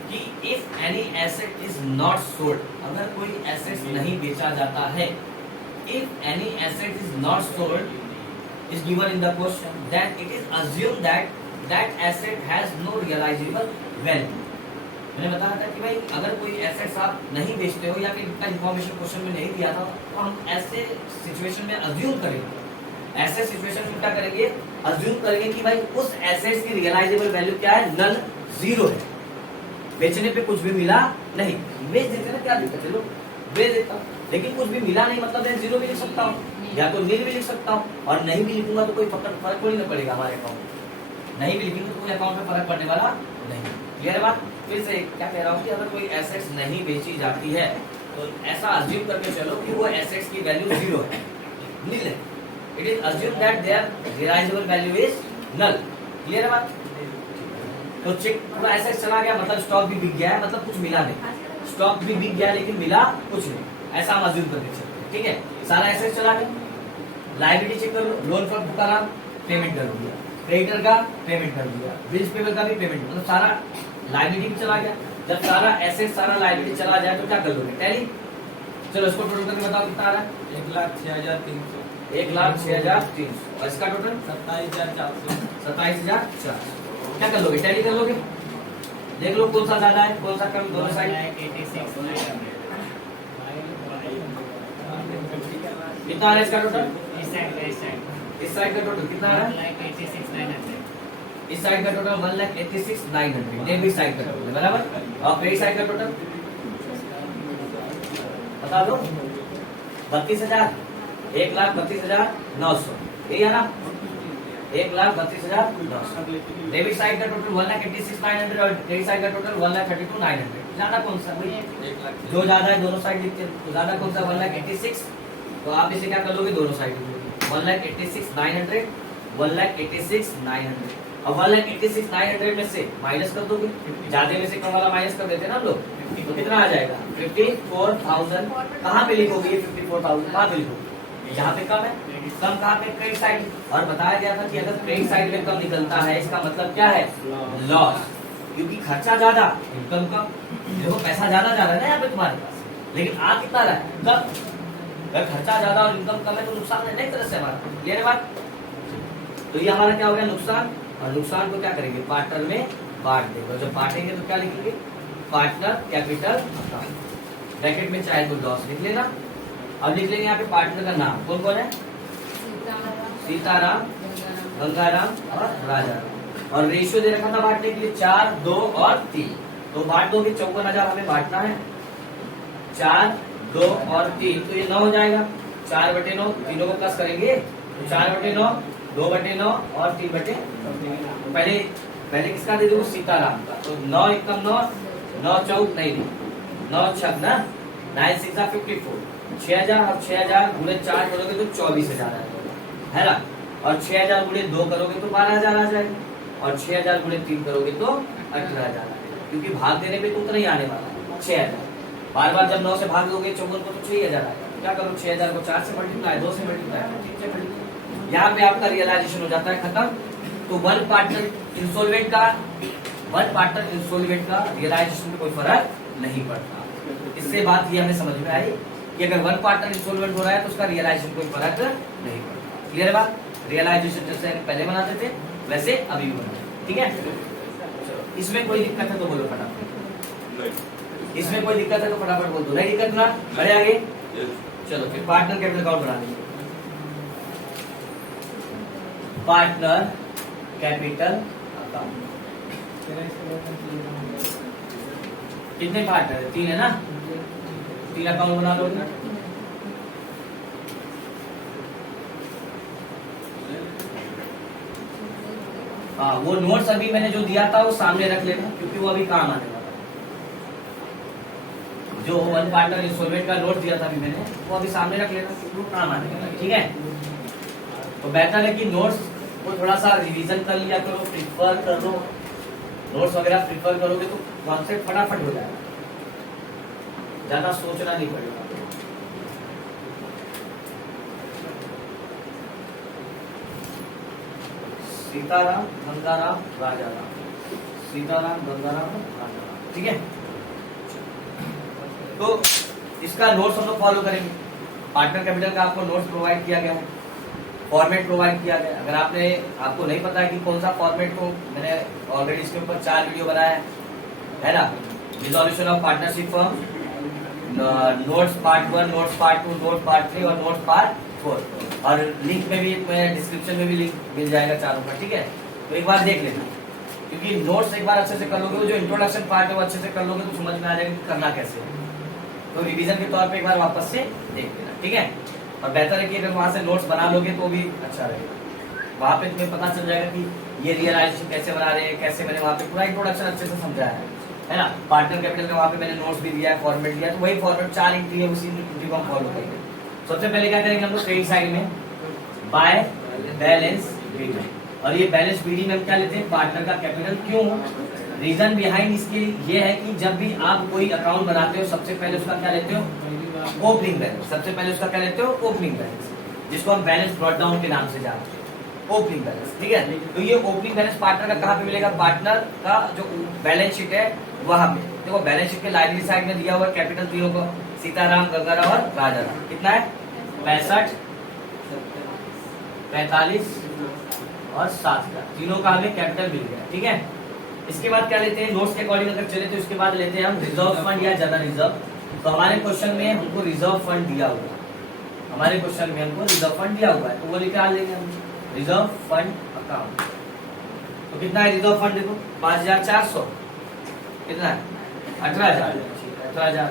कि if any asset is not sold, अगर कोई एसेट नहीं बेचा जाता है, if any asset is not sold is given in the question, then it is assumed that that asset has no realisable value. मैंने बताया था कि भाई अगर कोई एसेट्स आप नहीं बेचते हो या फिर इतना इन्फॉर्मेशन क्वेश्चन में नहीं दिया था तो हम ऐसे सिचुएशन में अज्यूम करेंगे, ऐसे सिचुएशन में क्या करेंगे, अज्यूम करेंगे कि भाई उस एसेट्स की रियलाइजेबल वैल्यू क्या है, नल, जीरो है, बेचने पे कुछ भी मिला नहीं। बेच देते ना, क्या दिक्कत है, लोग बेच देता हूँ, लेकिन कुछ भी मिला नहीं मतलब मैं जीरो भी लिख सकता हूँ या तो नील भी लिख सकता हूँ, और नहीं भी लिखूंगा तो कोई फर्क थोड़ी ना पड़ेगा हमारे अकाउंट में, नहीं भी लिखेंगे तो कोई अकाउंट में फर्क पड़ने वाला नहीं। क्लियर बात। फिर से क्या कह रहा हूँ कि अगर कोई एसेट्स नहीं बेची जाती है तो ऐसा अज्यूम करके चलो कि वो एसेट्स की वैल्यू जीरो है, नील है। It is assume that there realisable value is null. Clear है बात। तो चेक पूरा एसेट्स चला गया मतलब स्टॉक भी बिक गया है, मतलब कुछ मिला नहीं, स्टॉक भी बिक गया लेकिन मिला कुछ नहीं, ऐसा हम अज्यूम करके चलते हैं। ठीक है, सारा एसेट्स चला गया। लायबिलिटी चेक कर लो, लोन फॉर बुकारा पेमेंट कर दिया, क्रेडिटर का पेमेंट कर दिया, बिल्स पेबल का भी पेमेंट, मतलब सारा लायबिलिटी भी चला गया। जब सारा एसेट सारा लायबिलिटी चला जाए तो क्या कर लोगे, टैली। चलो इसको टोटल करके बताओ कितना आ रहा है, 1,06,300, 1,06,300, और इसका टोटल 27,400, 27,400। क्या कर लोगे, टैली कर लोगे, देख लो कौन सा ज्यादा है कौन सा कम, दोनों साइड 86,900 कितना आ रहा है इसका टोटल, इस साइड का टोटल कितना आ रहा है, 1,86,900 इस साइड का टोटल 1,86,900, डेबिट साइड का टोटल बराबर, और क्रेडिट साइड का टोटल बता दो, 32,000, 1,32,900, यही है ना, 1,32,900। डेबिट साइड का टोटल 1,86,900 और क्रेडिट साइड का टोटल 1,32,900। ज्यादा कौन सा भाई, 1,00,000, जो ज्यादा है दोनों साइड लिखते हैं, तो ज्यादा कौन सा 1,86,000, तो आप इसे क्या कर लोगे, दोनों साइड 1,86,900, 1,86,900, अब 1,86,900 में से माइनस कर दोगे, ज्यादा में से कम वाला माइनस कर देते हैं ना लोग, तो कितना आ जाएगा 54,000। कहाँ पे लिखोगे ये 54,000, कहाँ पे लिखोगे, जहाँ पे कम है, कम कहाँ पे, क्रेडिट साइड। और बताया गया था कि अगर क्रेडिट साइड में कम निकलता है इसका मतलब क्या है, लॉस, क्योंकि खर्चा ज्यादा इनकम कम। देखो पैसा ज्यादा जा रहा है ना यहाँ पे तुम्हारे पास, लेकिन आ कितना रहा है, कम। अगर खर्चा ज्यादा और इनकम कम है तो नुकसान है नहीं तरह से हमारा, क्लियर है बात। तो ये हमारा क्या हो गया, नुकसान, और नुकसान को क्या करेंगे, पार्टनर में बांट देंगे। जब बांटेंगे तो क्या लिखेंगे, पार्टनर कैपिटल अकाउंट, ब्रैकेट में चाहे तो लॉस लिख लेना। अब लिख लेंगे यहाँ पे पार्टनर का नाम, कौन कौन है, सीताराम, गंगाराम और राजाराम, और रेशियो दे रखा था बांटने के लिए 4, 2 और 3, तो बांट दोगे 54,000 हमें बांटना है, 4, 2 और 3, तो ये 9 हो जाएगा, 4/9, तीनों को प्लस करेंगे, 4/9, 2/9 और 3/9। पहले किसका दे दो, सीताराम का, तो 9 एकम 9, 9 चौक नहीं, 9 छक ना, 9 6 54, 6,000, और 6,000 गुणे 4 करोगे तो 24,000 आएगा, है ना, और 6,000 गुणे 2 करोगे तो 12,000 आ जाएगा, और 6,000 गुणे 3 करोगे तो 18,000 आएगा, क्योंकि भाग देने पे तो उतना ही आने वाला 6,000। बार बार जब 9 से भाग दोगे 54 को तो 6,000 आएगा, तो क्या करो 6,000 को 4 से मल्टीप्लाई, 2 से मल्टीप्लाई, ठीक है मल्टीप्लाई, यहाँ पे आपका रियलाइजेशन हो जाता है खत्म। तो वन पार्टनर इंस्टॉलमेंट का रियलाइजेशन में कोई फर्क नहीं पड़ता। इससे बात ये हमें समझ में आई कि अगर वन पार्टनर इंस्टॉलमेंट हो रहा है तो उसका रियलाइजेशन कोई फर्क नहीं पड़ता। क्लियर है बात। रियलाइजेशन जैसे पहले बनाते थे वैसे अभी भी बनाते, ठीक है। इसमें कोई दिक्कत है तो बोलो फटाफट, इसमें कोई दिक्कत है तो फटाफट बोल दो, नहीं दिक्कत ना, बढ़े आगे। चलो फिर पार्टनर कैपिटल अकाउंट बना लीजिए, पार्टनर कैपिटल अकाउंट। कितने पार्टनर है, 3 है ना, 3 अकाउंट बना लो। हाँ, वो नोट्स अभी मैंने जो दिया था वो सामने रख लेना, क्योंकि वो अभी काम आने वाला है। जो वन पार्टनर इंस्टॉलमेंट का नोट दिया था अभी मैंने, वो अभी सामने रख लेना, क्योंकि वो काम आने वाला है, ठीक है। तो बेहतर है कि नोट्स को थोड़ा सा रिवीजन कर लिया करो, प्रिफर कर लो, नोट्स वगैरह प्रिफर करोगे तो कॉन्सेप्ट फटाफट हो जाएगा, ज्यादा सोचना नहीं पड़ेगा। सीताराम, गंगाराम, राजाराम, सीताराम, गंगाराम, राजाराम, ठीक है। तो इसका नोट्स हम लोग फॉलो करेंगे। पार्टनर कैपिटल का आपको नोट्स प्रोवाइड किया गया है, फॉर्मेट प्रोवाइड किया गया। अगर आपको नहीं पता है कि कौन सा फॉर्मेट, तो मैंने ऑलरेडी इसके ऊपर 4 वीडियो बनाया है ना। Resolution of partnership firm, notes part 1, notes part 2, notes part 3 और नोट्स पार्ट 4, और लिंक में भी, डिस्क्रिप्शन में भी लिंक मिल जाएगा चारों का, ठीक है। तो एक बार देख लेना, क्योंकि नोट्स एक बार अच्छे से कर लोगे, जो इंट्रोडक्शन पार्ट है वो अच्छे से कर लोगे तो समझ में आ जाएगा कि करना कैसे है। तो रिवीजन के तौर पे एक बार वापस से देख लेना, ठीक है। और बेहतर है कि अगर वहां से नोट्स बना लोगे तो भी अच्छा रहेगा, वहां पे तुम्हें पता चल जाएगा कि ये रियलाइजेशन कैसे बना रहे हैं, कैसे मैंने वहां पे पूरा इंट्रोडक्शन अच्छे से समझाया है ना। पार्टनर कैपिटल का वहां पे मैंने नोट्स भी दिया है, फॉर्मेट दिया है, तो वही फॉर्मेट 4 एंट्री है, उसी एंट्री को हम फॉलो करेंगे। सबसे पहले क्या करेंगे हम लोग, क्रेडिट साइड में बाय बैलेंस बीडी, और ये बैलेंस बीडी में हम क्या लेते हैं, पार्टनर का कैपिटल। क्यों? रीजन बिहाइंड इसके ये है कि जब भी आप कोई अकाउंट बनाते हो सबसे पहले उसका क्या लेते हो, ओपनिंग बैलेंस। सबसे पहले उसका क्या लेते हो, ओपनिंग बैलेंस, जिसको हम बैलेंस ब्रॉट डाउन के नाम से जानते हैं, ओपनिंग बैलेंस, ठीक है। तो ये ओपनिंग बैलेंस पार्टनर का कहाँ पे मिलेगा, पार्टनर का जो बैलेंस शीट है वहां पे। देखो बैलेंस शीट के लाइबिलिटी साइड में दिया हुआ है कैपिटल तीनों को, सीताराम, गंगाराम और राजाराम। कितना है, 65, 45 और 7 तीनों का हमें कैपिटल मिल गया, ठीक है। इसके बाद क्या लेते हैं, नोट्स के अकॉर्डिंग अगर चले तो इसके बाद लेते हैं हम रिजर्व फंड या जनरल रिजर्व। तो हमारे क्वेश्चन में हमको रिजर्व फंड दिया हुआ है, हमारे क्वेश्चन में हमको रिजर्व फंड दिया हुआ है, तो वो निकाल लेंगे हम, रिजर्व फंड अकाउंट। तो कितना है रिजर्व फंड, देखो 5400, कितना है 18,000।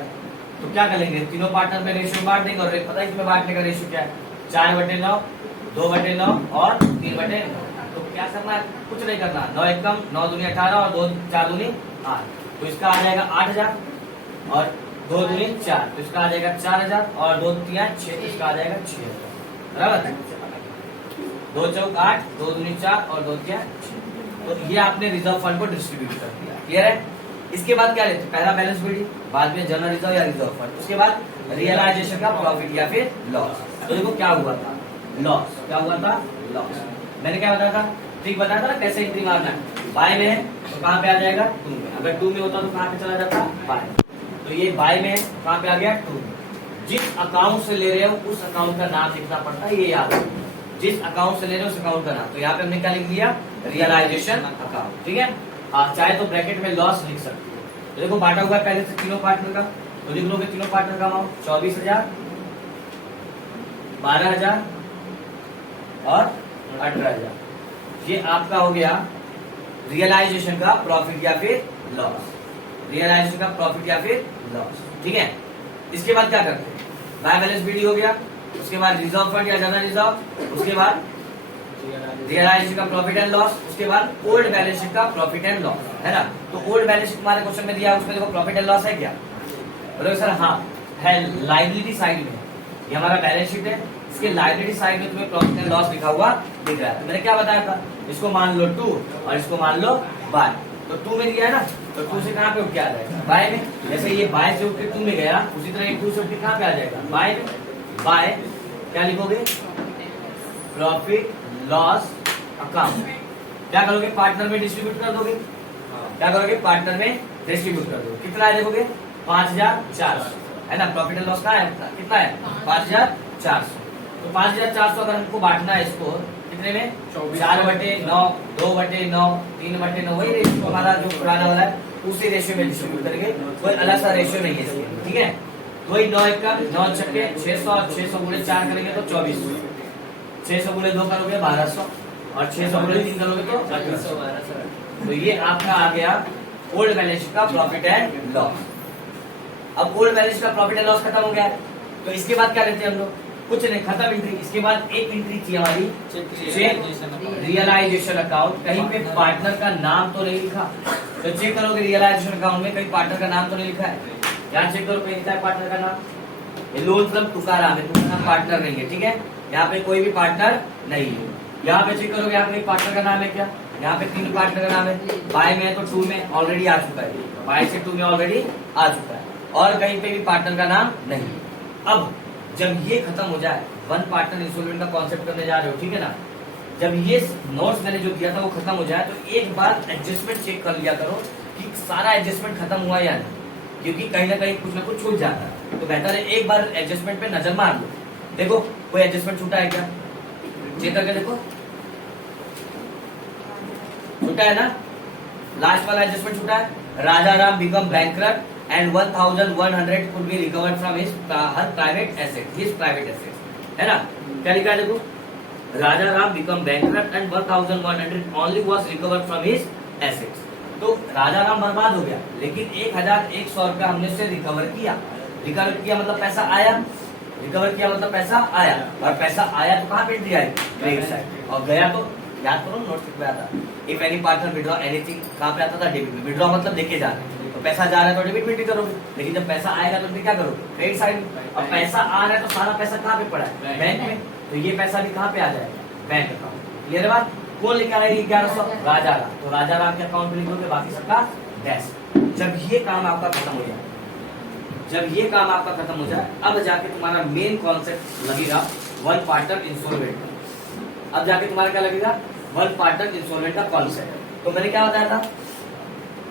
तो क्या करेंगे, तीनों पार्टनर में रेशियो बांट देंगे, और पता है इसमें बांटने का रेशियो क्या है, 4/9, 2/9 और 3/9। तो क्या करना है, कुछ नहीं करना, 9 एकम 9 दूनी 18 और 2 4 दूनी 8, तो इसका आ जाएगा 8,000 और 2 दूनी 4, तो इसका आ जाएगा 4,000 और 2 3 6, तो इसका आ जाएगा 6,000, बराबर। 2 चौक 8, 2 दूनी 4 और 2 3 6। तो ये आपने रिजर्व फंड को डिस्ट्रीब्यूट कर दिया, क्लियर है। इसके बाद क्या लेते हैं, पहला बैलेंस बीडी, बाद में जनरल रिजर्व या रिजर्व फंड, उसके बाद रियलाइजेशन का प्रॉफिट या फिर लॉस। तो देखो क्या हुआ था, लॉस, क्या हुआ था, लॉस। मैंने क्या बताया था, ट्रिक बताया था ना कैसे एंट्री मारना है। बाय में है तो कहाँ पे आ जाएगा, 2 में। अगर 2 में होता तो कहाँ पे चला जाता, बाय। तो ये बाय में है, कहाँ पे आ गया, 2 में। जिस अकाउंट से ले रहे हो उस अकाउंट का नाम लिखना पड़ता है, ये याद रखो, जिस अकाउंट से ले रहे हो उस अकाउंट का नाम। तो यहाँ पे हमने क्या लिख दिया, रियलाइजेशन अकाउंट, ठीक है। आप चाहे तो ब्रैकेट में लॉस लिख सकते हो। तो देखो बांटा हुआ है पहले से तीनों पार्टनर का, तो लिख लोगे तीनों पार्टनर का अमाउंट 24,000, 12,000 और 18,000। ये आपका हो गया रियलाइजेशन का प्रॉफिट या फिर लॉस, रियलाइजेशन का प्रॉफिट या फिर लॉस, ठीक है। इसके बाद क्या करते हैं, बाय बैलेंस बीडी हो गया, उसके बाद रिजर्व फंड या जनरल रिजर्व, उसके बाद रियलाइजेशन का प्रॉफिट एंड लॉस, उसके बाद ओल्ड बैलेंस शीट का प्रॉफिट एंड लॉस, है ना। तो ओल्ड बैलेंस शीट हमारे क्वेश्चन में दिया है, उसमें देखो प्रॉफिट एंड लॉस है क्या, बोलोगे सर हाँ है, लाइबिलिटी साइड में। ये हमारा बैलेंस शीट है, इसके लाइबिलिटी साइड में तुम्हें प्रॉफिट एंड लॉस लिखा हुआ दिख रहा है। तो मैंने क्या बताया था, इसको मान लो 2 और इसको मान लो बाय। तो 2 में दिया है ना, तो 2 से कहाँ पे उठ के आ जाएगा, बाय में। जैसे ये बाय से उठ के 2 में गया, उसी तरह ये 2 से उठ के कहाँ पे आ जाएगा, बाय में। बाय क्या लिखोगे, प्रॉफिट लॉस अकाउंट। क्या करोगे, पार्टनर में डिस्ट्रीब्यूट कर दोगे, क्या करोगे, पार्टनर में डिस्ट्रीब्यूट कर दोगे। कितना है देखोगे, 5,400, है ना। प्रॉफिट एंड लॉस का है कितना है, 5,400। तो 5,400 अगर हमको बांटना है इसको कितने में, 4/9, 2/9, 3/9, वही रेशियो हमारा जो पुराना वाला है उसी रेशियो में डिस्ट्रीब्यूट करेंगे, कोई अलग सा रेशियो नहीं है इसके, ठीक है। वही 9 एकम 9 छक्के 600 और 600 गुणे 4 करेंगे तो 2400, 600 गुणे 2 करोगे 1200 और 600 गुणे 3 करोगे तो 1800। तो ये आपका आ गया ओल्ड बैलेंस शीट का प्रॉफिट एंड लॉस। अब ओल्ड बैलेंस शीट का प्रॉफिट एंड लॉस खत्म हो गया है, तो इसके बाद क्या लेते हैं हम लोग, कुछ नहीं, खत्म एंट्री। इसके बाद एक एंट्री थी हमारी चेक रियलाइजेशन अकाउंट। कहीं पे पार्टनर का नाम तो नहीं लिखा, तो चेक करोगे रियलाइजेशन अकाउंट में कहीं पार्टनर का नाम तो नहीं लिखा है, यहाँ चेक करो कहीं लिखा है पार्टनर का नाम। ये लोन क्लब तुकाराम है, तुकाराम पार्टनर नहीं है, ठीक है। यहाँ पे कोई भी पार्टनर नहीं है। यहाँ पे चेक करोगे, यहाँ पे पार्टनर का नाम है क्या, यहाँ पे 3 पार्टनर का नाम है। बाय में है तो 2 में ऑलरेडी आ चुका है, बाय से 2 में ऑलरेडी आ चुका है, और कहीं पे भी पार्टनर का नाम नहीं। अब जब ये खत्म हो जाए, वन पार्टनर इंस्टॉलमेंट का कॉन्सेप्ट करने जा रहे हो, ठीक है ना। जब ये नोट्स मैंने जो दिया था वो खत्म हो जाए, तो एक बार एडजस्टमेंट चेक कर लिया करो कि सारा एडजस्टमेंट खत्म हुआ या नहीं, क्योंकि कहीं ना कहीं कुछ ना कुछ छूट जाता है। तो बेहतर है एक बार एडजस्टमेंट पे नजर मार लो, देखो कोई एडजस्टमेंट छूटा है क्या, चेक करके देखो, छूटा है ना, लास्ट वाला एडजस्टमेंट छूटा है। Raja Ram become bankrupt and 1100 could be recovered from his her private asset, his private asset, है ना। क्या लिखा है देखो, Raja Ram become bankrupt and 1100 only was recovered from his assets. तो राजा राम बर्बाद हो गया, लेकिन 1100 रुपया हमने उससे रिकवर किया। रिकवर किया मतलब पैसा आया, रिकवर किया मतलब पैसा आया, और पैसा आया तो कहाँ पे एंट्री आई, क्रेडिट साइड, और गया तो याद करो नोट पे आता, if any partner withdraw anything, कहाँ पे आता था, डेबिट में। विड्रॉ मतलब लेके जाना, तो पैसा जा रहा है तो डेबिट में करोगे, लेकिन जब पैसा आएगा तो क्या करोगे, क्रेडिट साइड में। अब पैसा आ रहा है तो सारा पैसा कहाँ पे पड़ा है, बैंक में, तो ये पैसा भी कहाँ पे आ जाएगा, बैंक अकाउंट। क्लियर है बात। कौन लेकर आएगी 1100, राजा राम, तो राजा राम के अकाउंट में लिखोगे, बाकी सबका डैश। जब ये काम आपका खत्म हो जाए, जब ये काम आपका खत्म हो जाए, अब जाके तुम्हारा मेन कॉन्सेप्ट लगेगा वन पार्टनर इंस्टॉलमेंट। अब जाके तुम्हारा क्या लगेगा, वन पार्टनर इंस्टॉलमेंट का कॉन्सेप्ट। तो मैंने क्या बताया था,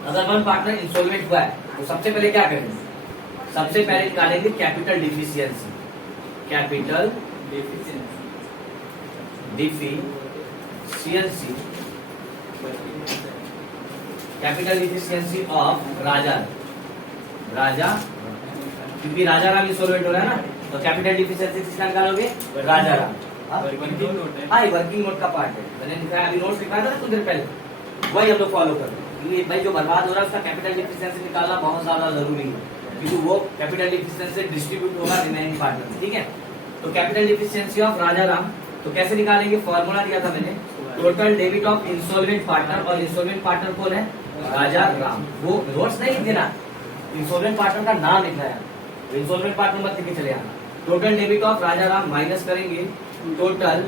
अगर वन पार्टनर इंस्टॉलमेंट हुआ है तो सबसे पहले क्या करेंगे, सबसे पहले निकालेंगे capital deficiency, capital deficiency, capital deficiency of Raja, क्योंकि राजा राम इंस्टॉलमेंट हो रहा है ना, तो कैपिटल डिफिशियंसी किसका निकालोगे, राजा राम। हाँ, वर्किंग नोट का पार्ट है, मैंने लिखा अभी नोट्स लिखा था ना कुछ देर पहले, वही हम लोग फॉलो कर रहे हैं। क्योंकि भाई जो बर्बाद हो रहा है उसका कैपिटल डिफिशियंसी निकालना बहुत ज्यादा जरूरी है, क्योंकि वो कैपिटल डिफिशियंसी डिस्ट्रीब्यूट होगा रिमेनिंग पार्टनर में, ठीक है। तो capital deficiency of Raja Ram, तो कैसे निकालेंगे, फॉर्मूला दिया था मैंने, total debit of instalment partner, और इंस्टॉलमेंट पार्टनर कौन है, राजा राम। वो नोट्स नहीं देना, इंस्टॉलमेंट पार्टनर का नाम लिखना है, इंस्टॉलमेंट पार्टनर मत लिखे चले आना। Total debit of Raja Ram minus करेंगे total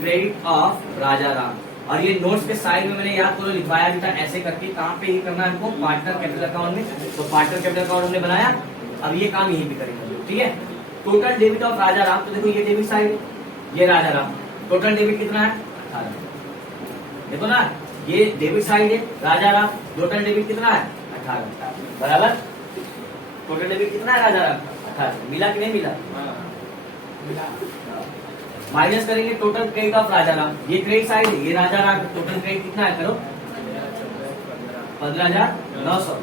credit of Raja Ram, और ये नोट्स के साइड में मैंने याद करो लिखवाया भी था ऐसे करके, कहाँ पे ही करना है हमको, पार्टनर कैपिटल अकाउंट में। तो पार्टनर कैपिटल अकाउंट हमने बनाया, अब ये काम यहीं पे करेंगे, ठीक है। Total debit of Raja Ram, तो देखो ये डेबिट साइड, ये राजा राम, टोटल डेबिट कितना है 18, देखो ना, ये डेबिट साइड है राजा राम, टोटल डेबिट कितना है 18, बराबर। टोटल डेबिट कितना है राजा राम 18, मिला कि नहीं मिला, माइनस करेंगे total credit of Raja Ram, ये क्रेडिट साइड है, ये राजा राम, टोटल क्रेडिट कितना है करो 15,900,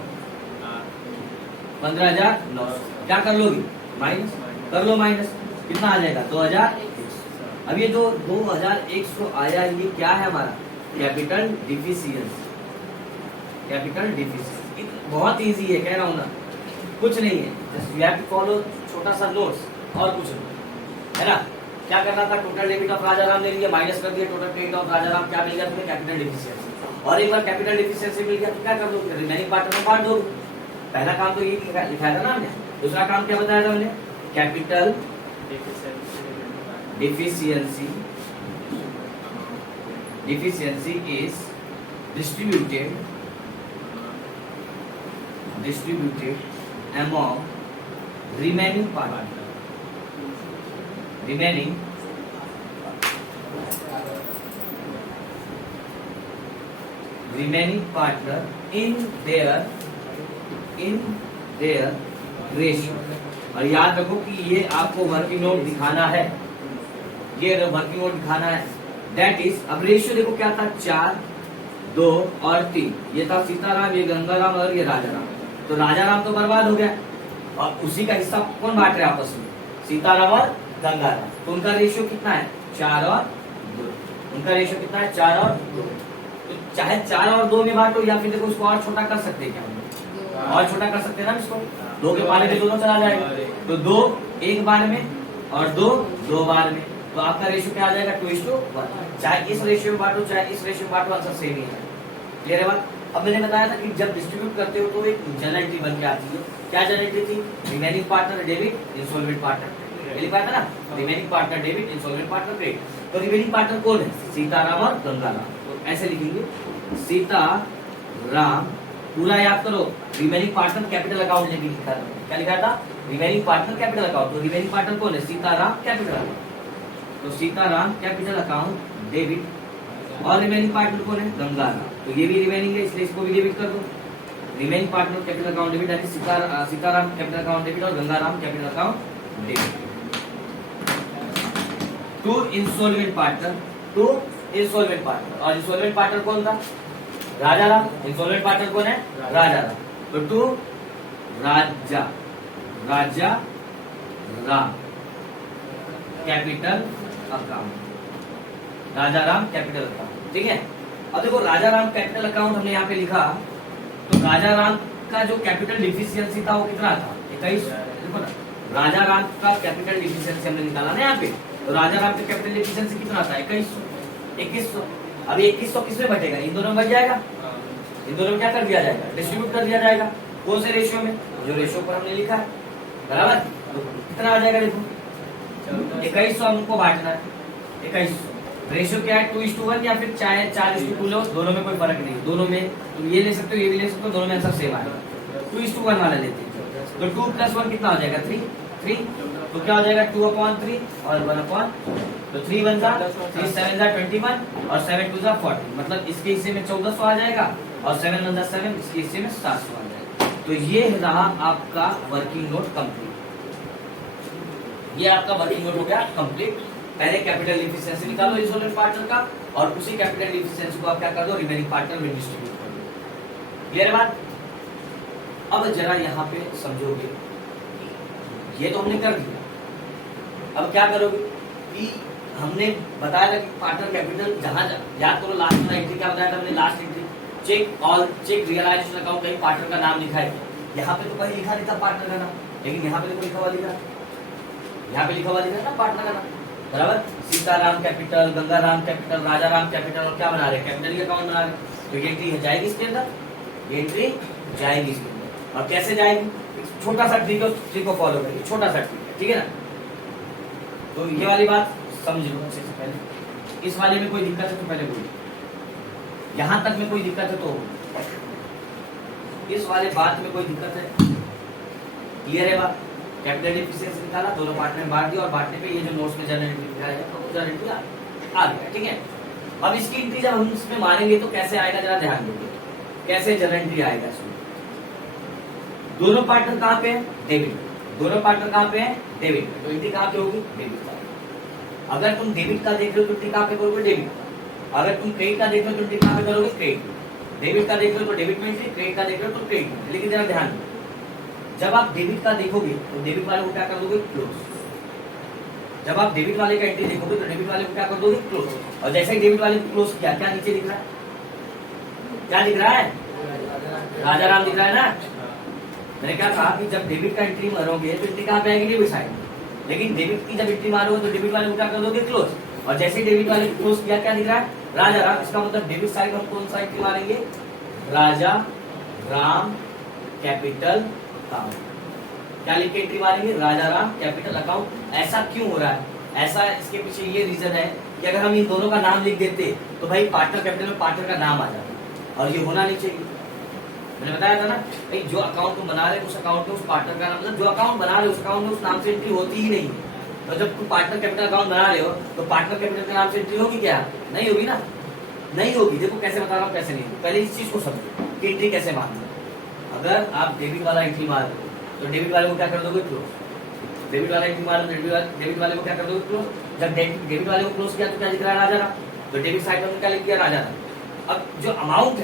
15,900, क्या कर लोगी, माइनस कर लो, माइनस कितना आ जाएगा 2,100। अब ये जो 2,100 आया, ये क्या है हमारा, कैपिटल डिफिशियंसी, कैपिटल डिफिशियंसी। बहुत इजी है, कह रहा हूं ना, कुछ नहीं है, just you have to follow छोटा सा नोट्स और कुछ नहीं, है ना। क्या करना था, total debit of Raja Ram ले लिया, माइनस कर दिया total credit of Raja Ram, क्या मिल गया तुम्हें, कैपिटल डिफिशियंसी। और एक बार कैपिटल डिफिशियंसी मिल गया तो क्या कर दो, रिमेनिंग पार्टनर में बांट दो। पहला काम तो ये लिखाया था ना हमने, दूसरा काम क्या बताया था हमने, capital deficiency, deficiency is distributed among remaining partner in their ratio। और याद रखो कि ये आपको वर्किंग नोट दिखाना है, ये वर्किंग नोट दिखाना है, दैट इज, अब रेशियो देखो क्या था, 4, 2 और 3, ये था सीताराम, ये गंगाराम और ये राजा राम। तो राजा राम तो बर्बाद हो गया, और उसी का हिस्सा कौन बांट रहे आपस में, सीताराम और गंगाराम। तो उनका रेशियो कितना है 4 और 2, उनका रेशियो कितना है 4 और 2। तो चाहे 4 और 2 में बांटो, या फिर देखो उसको और छोटा कर सकते हैं, क्या और छोटा कर सकते हैं ना इसको, 2 के पाले में दोनों चला जाएगा, तो 2 एक बार में और 2 2 बार में, तो आपका रेशियो क्या आ जाएगा 2:1। चाहे इस रेशियो में बांटो चाहे इस रेशियो में बांटो, आंसर सेम ही है। क्लियर है बात। अब मैंने बताया था कि जब डिस्ट्रीब्यूट करते हो तो एक जनरल एंट्री बन के आती है, क्या जनरल एंट्री थी, remaining partner debit, instalment partner, लिखा था ना, remaining partner debit, instalment partner credit. तो रिमेनिंग पार्टनर कौन है, सीताराम और गंगाराम, तो ऐसे लिखेंगे सीताराम, पूरा याद करो, रिमेनिंग पार्टनर कैपिटल अकाउंट लेके लिखा था, क्या लिखा था, रिमेनिंग पार्टनर कैपिटल अकाउंट। तो रिमेनिंग पार्टनर कौन है, सीताराम कैपिटल अकाउंट, तो सीताराम कैपिटल अकाउंट डेबिट, और रिमेनिंग पार्टनर कौन है, गंगाराम, तो ये भी रिमेनिंग है इसलिए इसको भी डेबिट कर दो। Remaining partner capital account debit है, सीताराम कैपिटल अकाउंट डेबिट और Gangaram capital account debit. Two installment partner, two installment partner, और इंस्टॉलमेंट पार्टनर कौन था? राजा राम। इंस्टॉलमेंट पार्टनर कौन है? राजा राम। तो to Raja Ram capital account, Raja Ram capital account. ठीक है, अब देखो राजा राम कैपिटल अकाउंट हमने यहाँ पे लिखा, तो राजा राम का जो कैपिटल डिफिशियंसी था वो कितना था? 21। देखो ना, राजा राम का कैपिटल डिफिशियंसी हमने निकाला ना यहाँ पे, तो राजा राम का कैपिटल डिफिशियंसी कितना था? 2100। अभी 2100 किसमें बटेगा? इन दोनों में बच जाएगा। इन दोनों में क्या कर दिया जाएगा? डिस्ट्रीब्यूट कर दिया जाएगा। कौन से रेशियो में? जो रेशियो पर हमने लिखा है, बराबर। तो कितना आ जाएगा? देखो 2100 हमको बांटना है। 2100 रेशियो क्या है? 2:1 या फिर चाहे 4:2 लो, दोनों में कोई फर्क नहीं। दोनों में तुम ये ले सकते हो, ये भी ले सकते हो, दोनों में आंसर सेम आएगा। 2:1 वाला लेते हैं, तो 2 + 1 कितना हो जाएगा? 3। तो क्या हो जाएगा? 2/3 और 1/, तो 3 1 जा 3 7 जा 21 और 7 2 जा 40। मतलब इसके हिस्से में 1400 आ जाएगा और 7 1 जा 7, इसके हिस्से में 700 आ जाएगा। तो ये रहा आपका वर्किंग नोट कंप्लीट। ये आपका वर्किंग नोट हो गया कंप्लीट। पहले कैपिटल एफिशिएंसी निकालो इंस्टॉलमेंट पार्टनर का, और उसी कैपिटल एफिशिएंसी को आप क्या कर दो? रिमेनिंग पार्टनर में डिस्ट्रीब्यूट कर दो। क्लियर है बात? अब जरा यहाँ पे समझोगे, ये तो हमने कर दिया, अब क्या करोगे कि हमने बताया था कि पार्टनर कैपिटल जहां याद करो लास्ट में एंट्री क्या बताया था हमने? Last entry check realisation account, कहीं पार्टनर का नाम लिखा है। यहाँ पे तो कहीं लिखा नहीं था पार्टनर का नाम, लेकिन यहाँ पे देखो लिखा हुआ दिखा, यहाँ पे लिखा हुआ दिखा ना पार्टनर का नाम, बराबर। सीताराम कैपिटल, गंगाराम कैपिटल, राजा राम कैपिटल, और क्या बना रहे? कैपिटल अकाउंट बना रहे। तो ये एंट्री जाएगी इसके अंदर, ये एंट्री जाएगी इसके अंदर। और कैसे जाएगी? छोटा सा ट्रिक को फॉलो करिए, छोटा सा ट्रिक, ठीक है ना। तो ये वाली बात समझ लो अच्छे से पहले। इस वाले में कोई दिक्कत है तो पहले बोलिए, यहां तक में कोई दिक्कत है तो, इस वाले बात में कोई दिक्कत है? क्लियर है बात? कैपिटल एफिशिएंसी निकाला, दोनों पार्टनर में बांट दिया, और बांटने पे ये जो नोट्स में जर्नल एंट्री लिखा है तो जर्नल एंट्री आ गया। ठीक है, अब इसकी एंट्री जब हम इसमें मारेंगे तो कैसे आएगा? जरा ध्यान देंगे कैसे जर्नल एंट्री आएगा इसमें। दोनों पार्टनर कहाँ पे है? डेबिट। दोनों पार्टनर कहाँ पे है? डेबिट। तो एंट्री कहाँ पे होगी? डेबिट का। अगर तुम डेबिट का देख रहे हो तो एंट्री कहाँ पे करोगे? डेबिट। अगर तुम क्रेडिट का देख रहे हो तो एंट्री कहाँ पे करोगे? क्रेडिट। डेबिट का देख रहे हो तो डेबिट में एंट्री, क्रेडिट का देख रहे हो तो क्रेडिट में। लेकिन जरा ध्यान दो, जब आप डेबिट का देखोगे तो डेबिट वाले को क्या कर दोगे? क्लोज। जब आप डेबिट वाले का एंट्री देखोगे तो डेबिट वाले को क्या कर दोगे? क्लोज। और जैसे ही डेबिट वाले को क्लोज किया, क्या नीचे दिख रहा है? क्या दिख रहा है? राजा राम दिख रहा है ना। मैंने क्या कहा कि जब डेबिट का एंट्री मारोगे तो एंट्री कहाँ पे आएगी? Debit side. लेकिन डेबिट की जब एंट्री मारोगे तो डेबिट वाले को क्या कर दोगे? क्लोज। और जैसे ही डेबिट वाले को क्लोज किया, क्या दिख रहा है? राजा राम। इसका मतलब डेबिट साइड हम कौन सा एंट्री मारेंगे? राजा राम कैपिटल अकाउंट। क्या लिख के एंट्री मारेंगे? राजा राम कैपिटल अकाउंट। ऐसा क्यों हो रहा है? ऐसा इसके पीछे ये रीजन है कि अगर हम इन दोनों का नाम लिख देते तो भाई पार्टनर कैपिटल में पार्टनर का नाम आ जाता, और ये होना नहीं चाहिए। मैंने बताया था ना भाई, जो अकाउंट तुम बना रहे हो उस अकाउंट में उस पार्टनर का नाम, मतलब जो अकाउंट बना रहे हो उस अकाउंट में उस नाम से एंट्री होती ही नहीं है। तो जब तुम पार्टनर कैपिटल अकाउंट बना रहे हो तो पार्टनर कैपिटल के नाम से एंट्री होगी क्या? नहीं होगी ना, नहीं होगी। देखो कैसे बता रहा हूँ, कैसे नहीं होगी। पहले इस चीज को समझो कि एंट्री कैसे मारना है। अगर आप डेबिट वाला एंट्री मार रहे हो तो डेबिट वाले को क्या कर दोगे? क्लोज। डेबिट वाला एंट्री मार रहे हो, डेबिट वाले को क्या कर दोगे? क्लोज। जब डेबिट वाले को क्लोज किया तो क्या दिख रहा है? राजा राम। तो डेबिट साइड में क्या लिख दिया? राजा राम। अब जो अमाउंट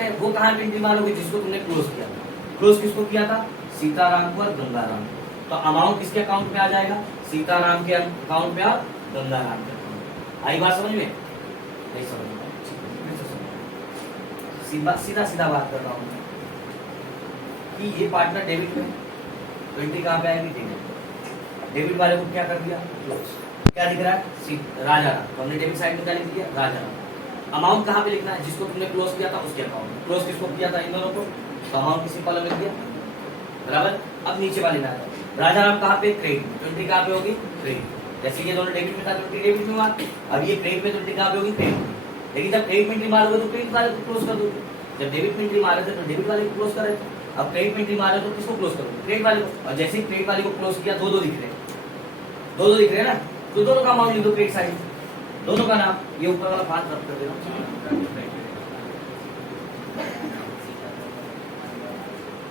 है वो कहाँ पे एंट्री मारोगे? जिसको तुमने क्लोज किया था। क्लोज किसको किया था? सीताराम को और गंगाराम। तो अमाउंट किसके अकाउंट में आ जाएगा? सीताराम के अकाउंट में और गंगाराम के अकाउंट में। आई बात समझ में? नहीं समझ में? सीधा बात कर रहा हूँ कि ये पार्टनर डेबिट में, तो एंट्री कहाँ पे आएगी? डेबिट। डेबिट वाले को क्या कर दिया? क्लोज। क्या दिख रहा है? राजा राम। तो हमने डेबिट साइड में क्या लिख दिया? राजा राम। अमाउंट कहाँ पे लिखना है? जिसको तुमने क्लोज किया था उसके अकाउंट में। क्लोज किसको किया था? इन दोनों को। तो अमाउंट किसी कॉलम में लिख दिया, बराबर। अब नीचे वाले में आता राजा राम कहाँ पे? क्रेडिट। तो एंट्री कहाँ पे होगी? क्रेडिट। जैसे ये दोनों डेबिट में था तो एंट्री डेबिट में हुआ, अब ये क्रेडिट में तो एंट्री कहाँ पे होगी? क्रेडिट में। लेकिन जब क्रेडिट में एंट्री मारोगे तो क्रेडिट वाले को क्लोज कर दोगे। जब डेबिट में एंट्री मारे थे तो डेबिट वाले को क्लोज कर रहे थे, अब क्रेडिट में एंट्री मारे तो किसको क्लोज करोगे? क्रेडिट वाले को। और जैसे ही क्रेडिट वाले को क्लोज किया, दो दिख रहे हैं ना, तो दोनों का अमाउंट लिख दो क्रेडिट साइड, दोनों का नाम। ये ऊपर वाला पांच रब कर देना।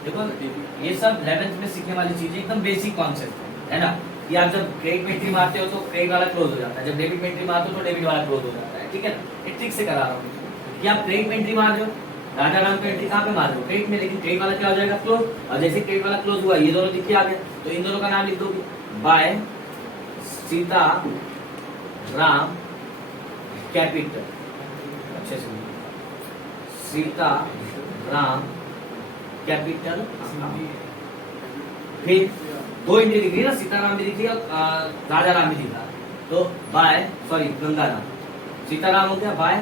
देखो ये सब 11th में सीखने वाली चीजें, एकदम बेसिक कॉन्सेप्ट है ना। कि आप जब क्रेडिट में एंट्री मारते हो तो क्रेडिट वाला क्लोज हो जाता है, जब डेबिट में एंट्री मारते हो तो डेबिट वाला क्लोज हो जाता है, ठीक है ना। एक ट्रिक से करा रहा हूँ कि आप क्रेडिट में एंट्री मार रहे हो, राजा राम का एंट्री कहाँ पे मार रहे हो, क्रेडिट में, लेकिन क्रेडिट वाला क्या हो जाएगा, क्लोज। और जैसे क्रेडिट वाला क्लोज हुआ, ये दोनों दिख के आ गए, तो इन दोनों का नाम लिख दोगे, बाय सीता राम कैपिटल, अच्छे से सीता राम कैपिटल। फिर दो एंट्री दिख रही है ना, सीताराम भी दिख रही है और राजा राम भी दिख रहा है, तो बाय सॉरी गंगा राम, सीताराम हो गया by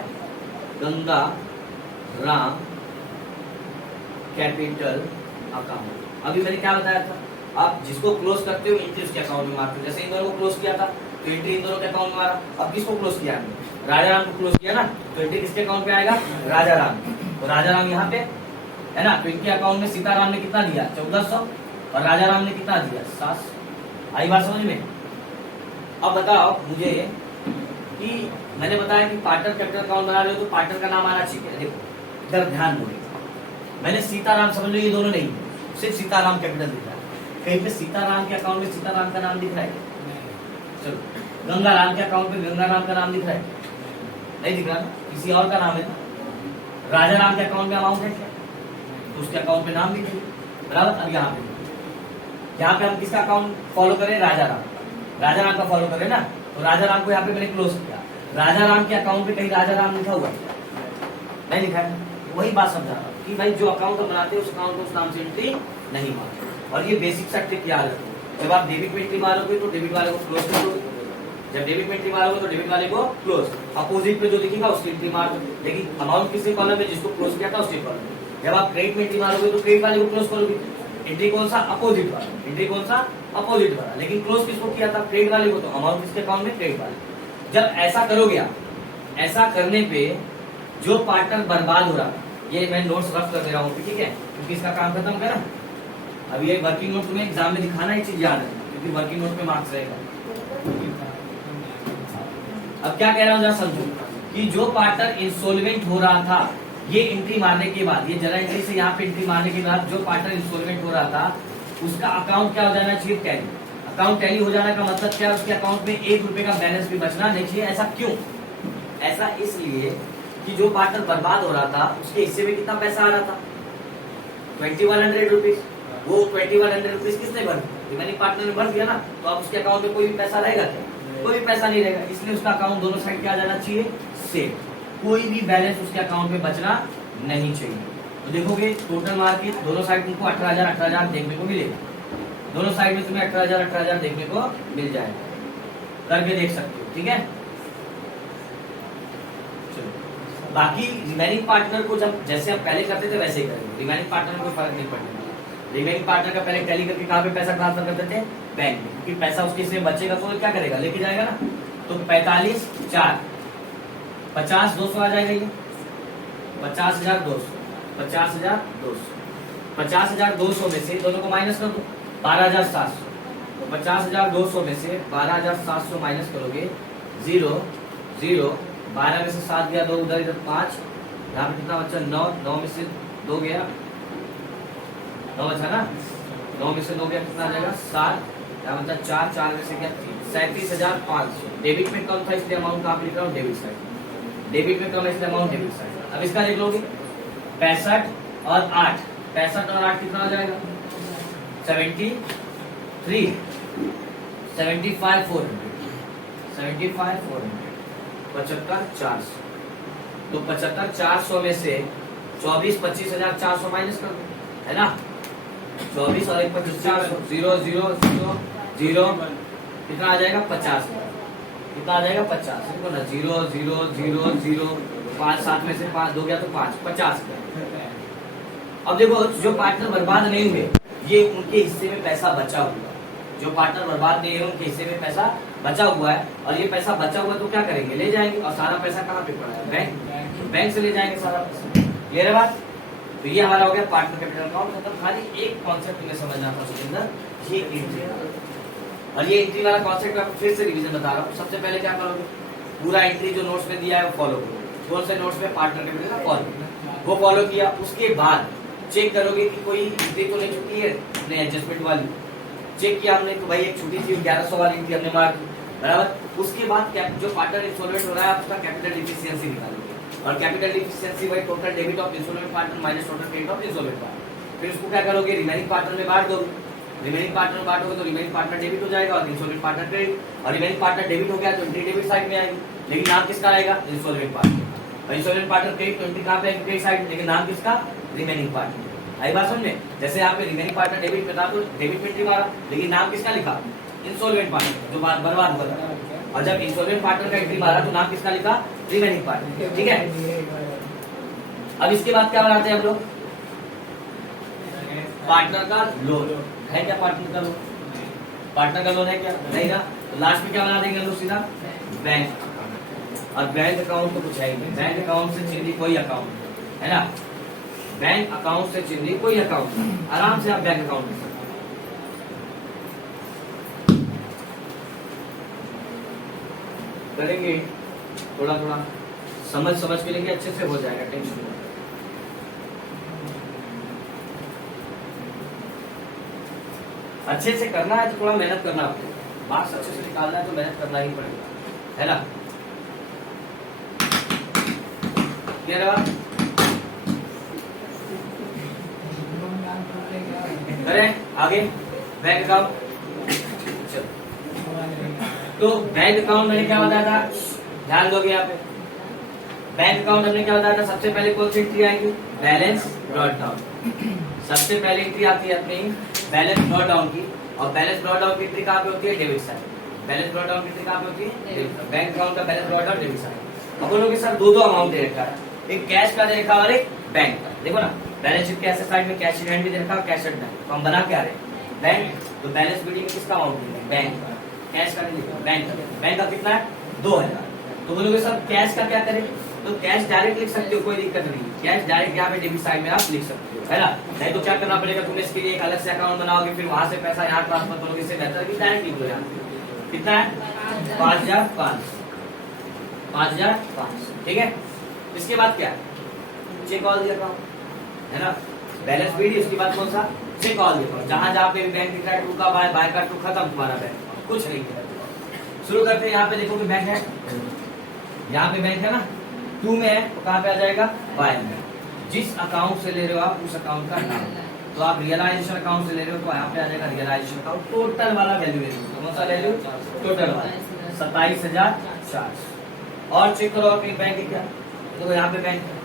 Ganga Ram capital account. अभी मैंने क्या बताया था, आप जिसको क्लोज करते हो एंट्री उसके अकाउंट में मारते हो, जैसे इन दोनों को क्लोज किया था तो एंट्री इन दोनों के अकाउंट में मारा। अब किसको क्लोज किया हमने, राजा राम को क्लोज किया ना, तो एंट्री किसके अकाउंट पे आएगा, राजा राम। तो राजा राम यहाँ पे है ना, तो इनके अकाउंट में सीताराम ने कितना दिया 1400 और राजा राम ने कितना दिया 700। आई बात समझ में। अब बताओ मुझे कि मैंने बताया कि पार्टनर कैपिटल अकाउंट बना रहे हो तो पार्टनर का नाम आना चाहिए। देखो इधर ध्यान दो, मैंने सीताराम समझ लो, ये दोनों नहीं, सिर्फ सीताराम कैपिटल दिख रहा है। कहीं पे सीताराम के अकाउंट में सीताराम का नाम दिख रहा है, चलो गंगा राम के अकाउंट में गंगा राम का नाम दिख रहा है, नहीं दिख रहा ना, किसी और का नाम है ना। राजा राम के अकाउंट में अमाउंट है क्या, तो उसके अकाउंट में नाम लिखेंगे, बराबर। अब यहाँ पे हम किसका अकाउंट फॉलो करें, राजा राम का फॉलो करें ना, तो राजा राम को यहाँ पे मैंने क्लोज किया, राजा राम के अकाउंट पे कहीं राजा राम लिखा हुआ है, नहीं लिखा है। वही बात समझा रहा हूँ कि भाई जो अकाउंट बनाते हैं उस अकाउंट को उस नाम से एंट्री नहीं मारते। और ये बेसिक सा ट्रिक याद रखो, जब आप डेबिट में एंट्री मारोगे तो डेबिट वाले को क्लोज कर दोगे, जब डेबिट में एंट्री मारोगे तो डेबिट वाले को क्लोज, अपोजिट पे जो दिखेगा उसकी एंट्री मार दो, लेकिन अमाउंट किसके कॉलम में, जिसको क्लोज किया था उसके कॉलम में। जब आप क्रेडिट में एंट्री मारोगे तो क्रेडिट वाले को क्लोज करोगे, एंट्री कौन सा, अपोजिट वाला, एंट्री कौन सा, अपोजिट वाला, लेकिन क्लोज किसको किया था, क्रेडिट वाले को, तो अमाउंट किसके अकाउंट में, क्रेडिट वाले। जब ऐसा करोगे आप, ऐसा करने पे जो पार्टनर बर्बाद हो रहा है, ये मैं नोट्स रफ कर दे रहा हूँ, ठीक है, क्योंकि इसका काम खत्म करा। अब ये वर्किंग नोट तुम्हें एग्जाम में दिखाना, ये चीज याद है, क्योंकि वर्किंग नोट में मार्क्स रहेगा। अब क्या कह रहा हूँ जरा समझो, कि जो पार्टनर इंसॉल्वेंट हो रहा था, ये एंट्री मारने के बाद, ये जरा एंट्री से यहाँ पे एंट्री मारने के बाद जो पार्टनर इंसॉल्वेंट हो रहा था, उसका अकाउंट क्या हो जाना चाहिए, टैली। अकाउंट टैली हो जाने का मतलब क्या है, उसके अकाउंट में 1 रुपए का बैलेंस भी बचना नहीं चाहिए। ऐसा क्यों, ऐसा इसलिए कि जो पार्टनर बर्बाद हो रहा था उसके हिस्से में कितना पैसा आ रहा था, 2100 रुपीज। वो 2100 रुपीज किसने भर दिया, रिमेनिंग पार्टनर ने भर दिया ना, तो अब उसके अकाउंट में कोई भी पैसा रहेगा क्या, कोई भी पैसा नहीं रहेगा। इसलिए उसका अकाउंट दोनों साइड क्या आ जाना चाहिए, सेम, कोई भी बैलेंस उसके अकाउंट में बचना नहीं चाहिए। तो देखोगे टोटल मार्केट दोनों साइड तुमको 18,000 देखने को मिलेगा, दोनों साइड में तुम्हें 18,000 देखने को मिल जाएगा, करके देख सकते हो, ठीक है। चलो बाकी रिमेनिंग पार्टनर को जब जैसे आप पहले करते थे वैसे ही करेंगे, रिमेनिंग पार्टनर में कोई फर्क नहीं पड़ने वाला। रिमेनिंग पार्टनर का पहले टैली करके कहाँ पे पैसा ट्रांसफर करते थे, बैंक में, क्योंकि पैसा उसके से बचेगा तो क्या करेगा, लेके जाएगा ना। तो 45 4 50 200 आ जाएगा, ये 50,200 50,200 50,200 में से दोनों को माइनस कर दो, 12,700। तो 50,200 में से 12,700 माइनस करोगे, 0 0 12 में से 7 गया, 2 उधर, इधर 5, यहाँ पे कितना बचा 9 9 में से 2 गया, 9 बचा ना, 9 में से 2 गया, कितना आ जाएगा 7, यहाँ बचा 4 4 में से क्या 37,500। डेबिट में कम था इसलिए अमाउंट कहाँ पे लिख रहा हूँ, डेबिट साइड, डेबिट में कम है इसलिए अमाउंट डेबिट साइड। अब इसका देख लोगे 65 और 8, 65 और 8 कितना हो जाएगा 73 75 400 75 400 75,400। तो 75,400 में से 24 25,400 माइनस कर दो, है ना, 24 और 1 25,400 0 0 0 0 कितना आ जाएगा 50,000, कितना आ जाएगा 50, देखो ना 0 0 0 0 5 7 में से 5 2 गया तो 5 50,000। अब देखो जो पार्टनर बर्बाद नहीं हुए, ये उनके हिस्से में पैसा बचा हुआ है, जो पार्टनर बर्बाद नहीं है उनके हिस्से में पैसा बचा हुआ है, और ये पैसा बचा हुआ तो क्या करेंगे, ले जाएंगे, और सारा पैसा कहाँ पे पड़ा है, बैंक से ले जाएंगे सारा पैसा। क्लियर है बात। तो ये हमारा हो गया पार्टनर कैपिटल अकाउंट। मतलब खाली एक कॉन्सेप्ट तुम्हें समझना था उसके अंदर, ये एंट्री, और ये एंट्री वाला कॉन्सेप्ट मैं फिर से रिवीजन बता रहा हूँ। सबसे पहले क्या करोगे, पूरा एंट्री जो नोट्स में दिया है वो फॉलो करोगे, कौन से नोट्स में, पार्टनर कैपिटल का फॉलो, वो फॉलो किया। उसके बाद चेक करोगे कि कोई एंट्री तो नहीं छुट्टी है अपने एडजस्टमेंट वाली, चेक किया हमने तो भाई एक छोटी सी 1100 वाली थी हमने मार दी बराबर। उसके बाद जो पार्टनर इंसॉल्वेंट हो रहा है उसका कैपिटल डिफिशियंसी निकालोगे और कैपिटल डिफिशियंसी भाई total debit of insolvent partner minus total credit of insolvent partner. फिर उसको क्या करोगे रिमेनिंग पार्टनर में बांट दोगे, रिमेनिंग पार्टनर में बांटोगे तो रिमेनिंग पार्टनर डेबिट हो जाएगा और इंसॉल्वेंट पार्टनर क्रेडिट। और रिमेनिंग पार्टनर डेबिट हो गया तो एंट्री डेबिट साइड में आएगी, लेकिन नाम किसका आएगा इंसॉल्वेंट पार्टनर। और इंसॉल्वेंट पार्टनर क्रेडिट तो एंट्री कहां पे आएगी क्रेडिट साइड, लेकिन नाम किसका रिमेनिंग पार्टनर। आई बात समझ में, जैसे यहाँ पे रिमेनिंग पार्टनर डेबिट पे था तो डेबिट में एंट्री मारा, लेकिन नाम किसका लिखा इंसॉल्वेंट पार्टनर जो बर्बाद हुआ था। और जब इंसॉल्वेंट पार्टनर का एंट्री मारा तो नाम किसका लिखा रिमेनिंग पार्टनर। ठीक है, अब इसके बाद क्या बनाते हैं हम लोग पार्टनर का लोन है क्या, पार्टनर का लोन, पार्टनर का लोन है क्या नहीं ना, तो लास्ट में क्या बना देंगे हम लोग सीधा बैंक। और बैंक अकाउंट तो कुछ है ही नहीं, बैंक अकाउंट से चिन्हित कोई अकाउंट है ना, बैंक अकाउंट से चिन्हित कोई अकाउंट, आराम से आप बैंक अकाउंट कर सकते करेंगे, थोड़ा थोड़ा समझ समझ के लेंगे, अच्छे से हो जाएगा, टेंशन नहीं। अच्छे से करना है तो थोड़ा मेहनत करना, आपको मार्क्स अच्छे से निकालना है तो मेहनत करना ही पड़ेगा, है ना। क्या रहा करें आगे बैंक अकाउंट। तो बैंक अकाउंट मैंने क्या बताया था, ध्यान दोगे यहाँ पे बैंक अकाउंट हमने क्या बताया था, सबसे पहले कौन सी एंट्री आएगी बैलेंस ब्रॉट डाउन। सबसे पहले एंट्री आती है अपनी बैलेंस ब्रॉट डाउन की, और बैलेंस ब्रॉट डाउन की एंट्री कहाँ पे होती है debit side. Balance brought down की एंट्री कहाँ पे होती है डेबिट साइड, बैंक अकाउंट का balance brought down debit side. अपन लोग के साथ दो अमाउंट दे रखा है, एक कैश का दे रखा और एक बैंक का। देखो ना बैलेंस शीट के ऐसे साइड में कैश इन हैंड भी दे रखा, कैश एट बैंक, तो हम बना क्या रहे बैंक। तो बैलेंस शीट में किसका अमाउंट है बैंक का, कैश का नहीं लिखा बैंक का। बैंक का कितना है 2000। तो बोलोगे सर कैश का क्या करें, तो कैश डायरेक्ट लिख सकते हो, कोई दिक्कत नहीं, कैश डायरेक्ट यहाँ पे डेबिट साइड में आप लिख सकते हो, है ना। नहीं तो क्या करना पड़ेगा, तुम इसके लिए एक अलग से अकाउंट बनाओगे, फिर वहां से पैसा यहाँ ट्रांसफर करोगे, इससे बेहतर कि डायरेक्ट लिख दो यहाँ। कितना है 5005, 5005, ठीक है। इसके बाद क्या चेक ऑल दिया अकाउंट, है ना, बैलेंस शीट। उसके बाद कौन सा चेक ऑल दिया, जहां जहां पे बैंक दिख रहा है टू का बाय, बाय का टू, खत्म तुम्हारा बैंक, कुछ नहीं किया। शुरू करते हैं, यहाँ पे देखो कि बैंक है, यहाँ पे बैंक है ना, टू में है तो कहाँ पे आ जाएगा बाय में। जिस अकाउंट से ले रहे हो आप उस अकाउंट का नाम, तो आप रियलाइजेशन अकाउंट से ले रहे हो तो यहाँ पे आ जाएगा रियलाइजेशन अकाउंट, टोटल वाला वैल्यू ले लो, कौन सा वैल्यू टोटल वाला 27,400। और चेक करो आपके बैंक है क्या, तो यहाँ पे बैंक है,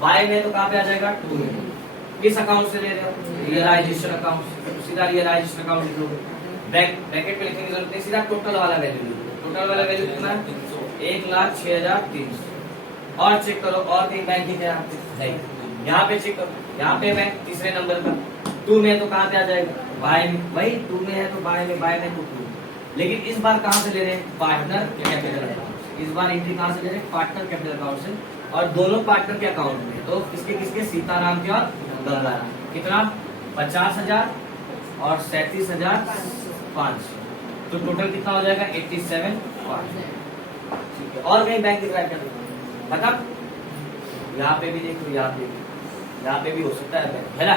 बाय में तो कहाँ पे आ जाएगा टू में। किस अकाउंट से ले रहे हो रियलाइजेशन अकाउंट से, तो सीधा रियलाइजेशन अकाउंट लिख लो, ब्रैकेट में लिखने की जरूरत नहीं, सीधा टोटल वाला वैल्यू लिख लो। टोटल वाला वैल्यू कितना है 1,06,300। और चेक करो और कहीं बैंक है क्या नहीं, यहाँ पे चेक करो, यहाँ पे बैंक तीसरे नंबर पर, टू में तो कहाँ पे आ जाएगा बाय में, वही टू में है तो बाय में, बाय में तो टू। लेकिन इस बार कहाँ से ले रहे हैं पार्टनर कैपिटल अकाउंट, इस बार एंट्री कहाँ से ले रहे हैं पार्टनर कैपिटल अकाउंट से, और दोनों पार्टनर के अकाउंट में, तो किसके किसके सीताराम के और गंगाराम। कितना 50,000 और 37,500, तो टोटल कितना हो जाएगा 87,500। ठीक है, और कहीं बैंक दिख रहा है क्या पता, यहाँ पे भी देखो, यहाँ पे भी हो सकता है बैंक, है ना।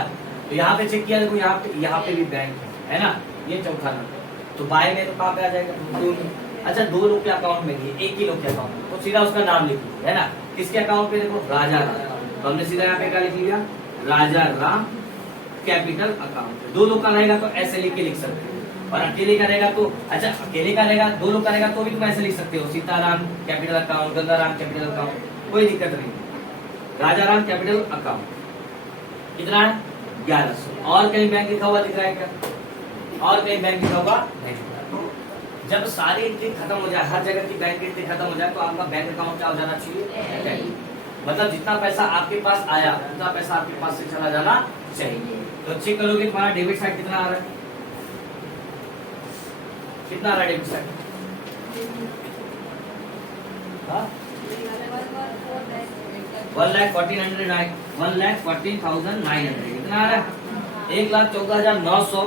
तो यहाँ पे चेक किया देखो, यहाँ पे भी बैंक है ना, ये चौथा नंबर। तो बाय में तो कहाँ पे आ जाएगा दो में। अच्छा, दो लोग के अकाउंट में नहीं, एक ही लोग के अकाउंट में, तो सीधा उसका नाम लिख दो, है ना। किसके अकाउंट पे देखो राजा राम, तो हमने सीधा यहाँ पे क्या लिख लिया राजा राम कैपिटल अकाउंट। दो लोग का रहेगा तो ऐसे लिख के लिख सकते हो, और अकेले का रहेगा तो, अच्छा अकेले का रहेगा, दो लोग का रहेगा तो भी तुम ऐसे लिख सकते हो, Sitaram capital account, Gangaram capital account, कोई दिक्कत नहीं। राजाराम कैपिटल अकाउंट कितना है 1100। और कहीं बैंक लिखा हुआ दिख रहा है क्या, और कहीं बैंक लिखा हुआ नहीं। जब सारी एंट्री खत्म हो जाए, हर जगह की बैंक एंट्री खत्म हो जाए, तो आपका बैंक अकाउंट क्या हो जाना चाहिए, मतलब जितना पैसा आपके पास आया उतना पैसा आपके पास से चला जाना चाहिए। तो चेक करोगे तुम्हारा डेबिट साइड कितना आ रहा है, कितना आ रहा है डेबिट साइड, 1,14,900 कितना आ रहा है 1,14,900।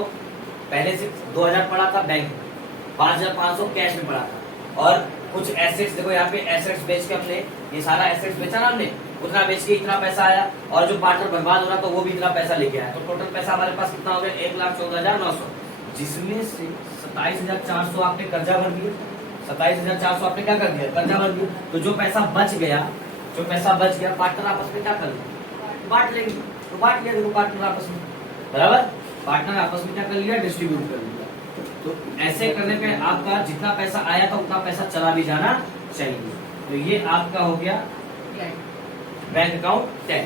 पहले से 2,000 पड़ा था बैंक, 5,500 कैश में पड़ा था, और कुछ एसेट्स देखो यहाँ पे एसेट्स बेच के हमने, ये सारा एसेट्स बेचा ना हमने, उतना बेच के इतना पैसा आया, और जो पार्टनर बर्बाद हो रहा तो वो भी इतना पैसा लेके आया, तो टोटल पैसा हमारे पास कितना हो गया 1,14,900। जिसमें से 27,400 आपने कर्जा भर दिया, 27,400 आपने क्या कर दिया, कर्जा भर दिया। तो जो पैसा बच गया पार्टनर आपस में क्या कर लेंगे, बांट लेंगे। तो बांट लिया, देखो पार्टनर आपस में, बराबर, पार्टनर आपस में क्या कर लिया, डिस्ट्रीब्यूट कर लिया। तो ऐसे करने पे आपका जितना पैसा आया था उतना पैसा चला भी जाना चाहिए। तो ये आपका हो गया बैंक अकाउंट 10।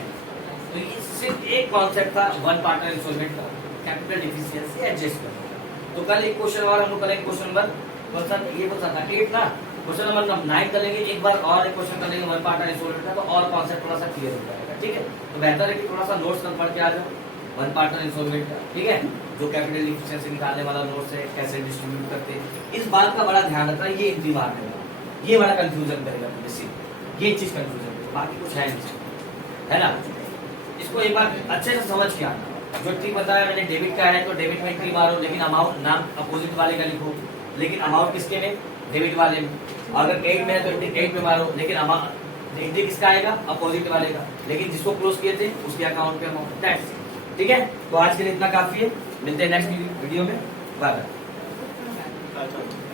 तो ये सिर्फ एक कॉन्सेप्ट था वन पार्टनर इंस्टॉलमेंट का, कैपिटल डिफिशियंसी एडजस्ट करना। तो कल एक क्वेश्चन और हम लोग करेंगे, क्वेश्चन नंबर कौन सा, ये कौन सा था, 8 था। क्वेश्चन नंबर 9 करेंगे, एक बार और एक क्वेश्चन करेंगे वन पार्टनर इंस्टॉलमेंट का, तो और कॉन्सेप्ट थोड़ा सा क्लियर हो जाएगा। ठीक है, तो बेहतर है कि थोड़ा सा नोट्स कम पढ़ के आ जाओ वन पार्टनर इंस्टॉलमेंट का। ठीक है, जो कैपिटल डिफिशियंसी निकालने वाला नोट्स है, कैसे डिस्ट्रीब्यूट करते हैं, इस बात का बड़ा ध्यान रखना। ये एंट्री मारने वाला, ये बड़ा कंफ्यूजन करेगा तुमसे, ये चीज कंफ्यूजन करेगा, बाकी कुछ है नहीं, है ना। इसको एक बार अच्छे से समझ के आना। जो ट्रिक बताया मैंने डेबिट का है तो डेबिट में एंट्री मारो, लेकिन अमाउंट नाम अपोजिट वाले का लिखो, लेकिन अमाउंट किसके में, डेबिट वाले में। अगर क्रेडिट में है तो एंट्री क्रेडिट में मारो, लेकिन अमाउंट एंट्री किसका आएगा, अपोजिट वाले का, लेकिन जिसको क्लोज किए थे उसके अकाउंट पे अमाउंट। That's it. ठीक है, तो आज के लिए इतना काफी है, मिलते हैं नेक्स्ट वीडियो में, बाय बाय।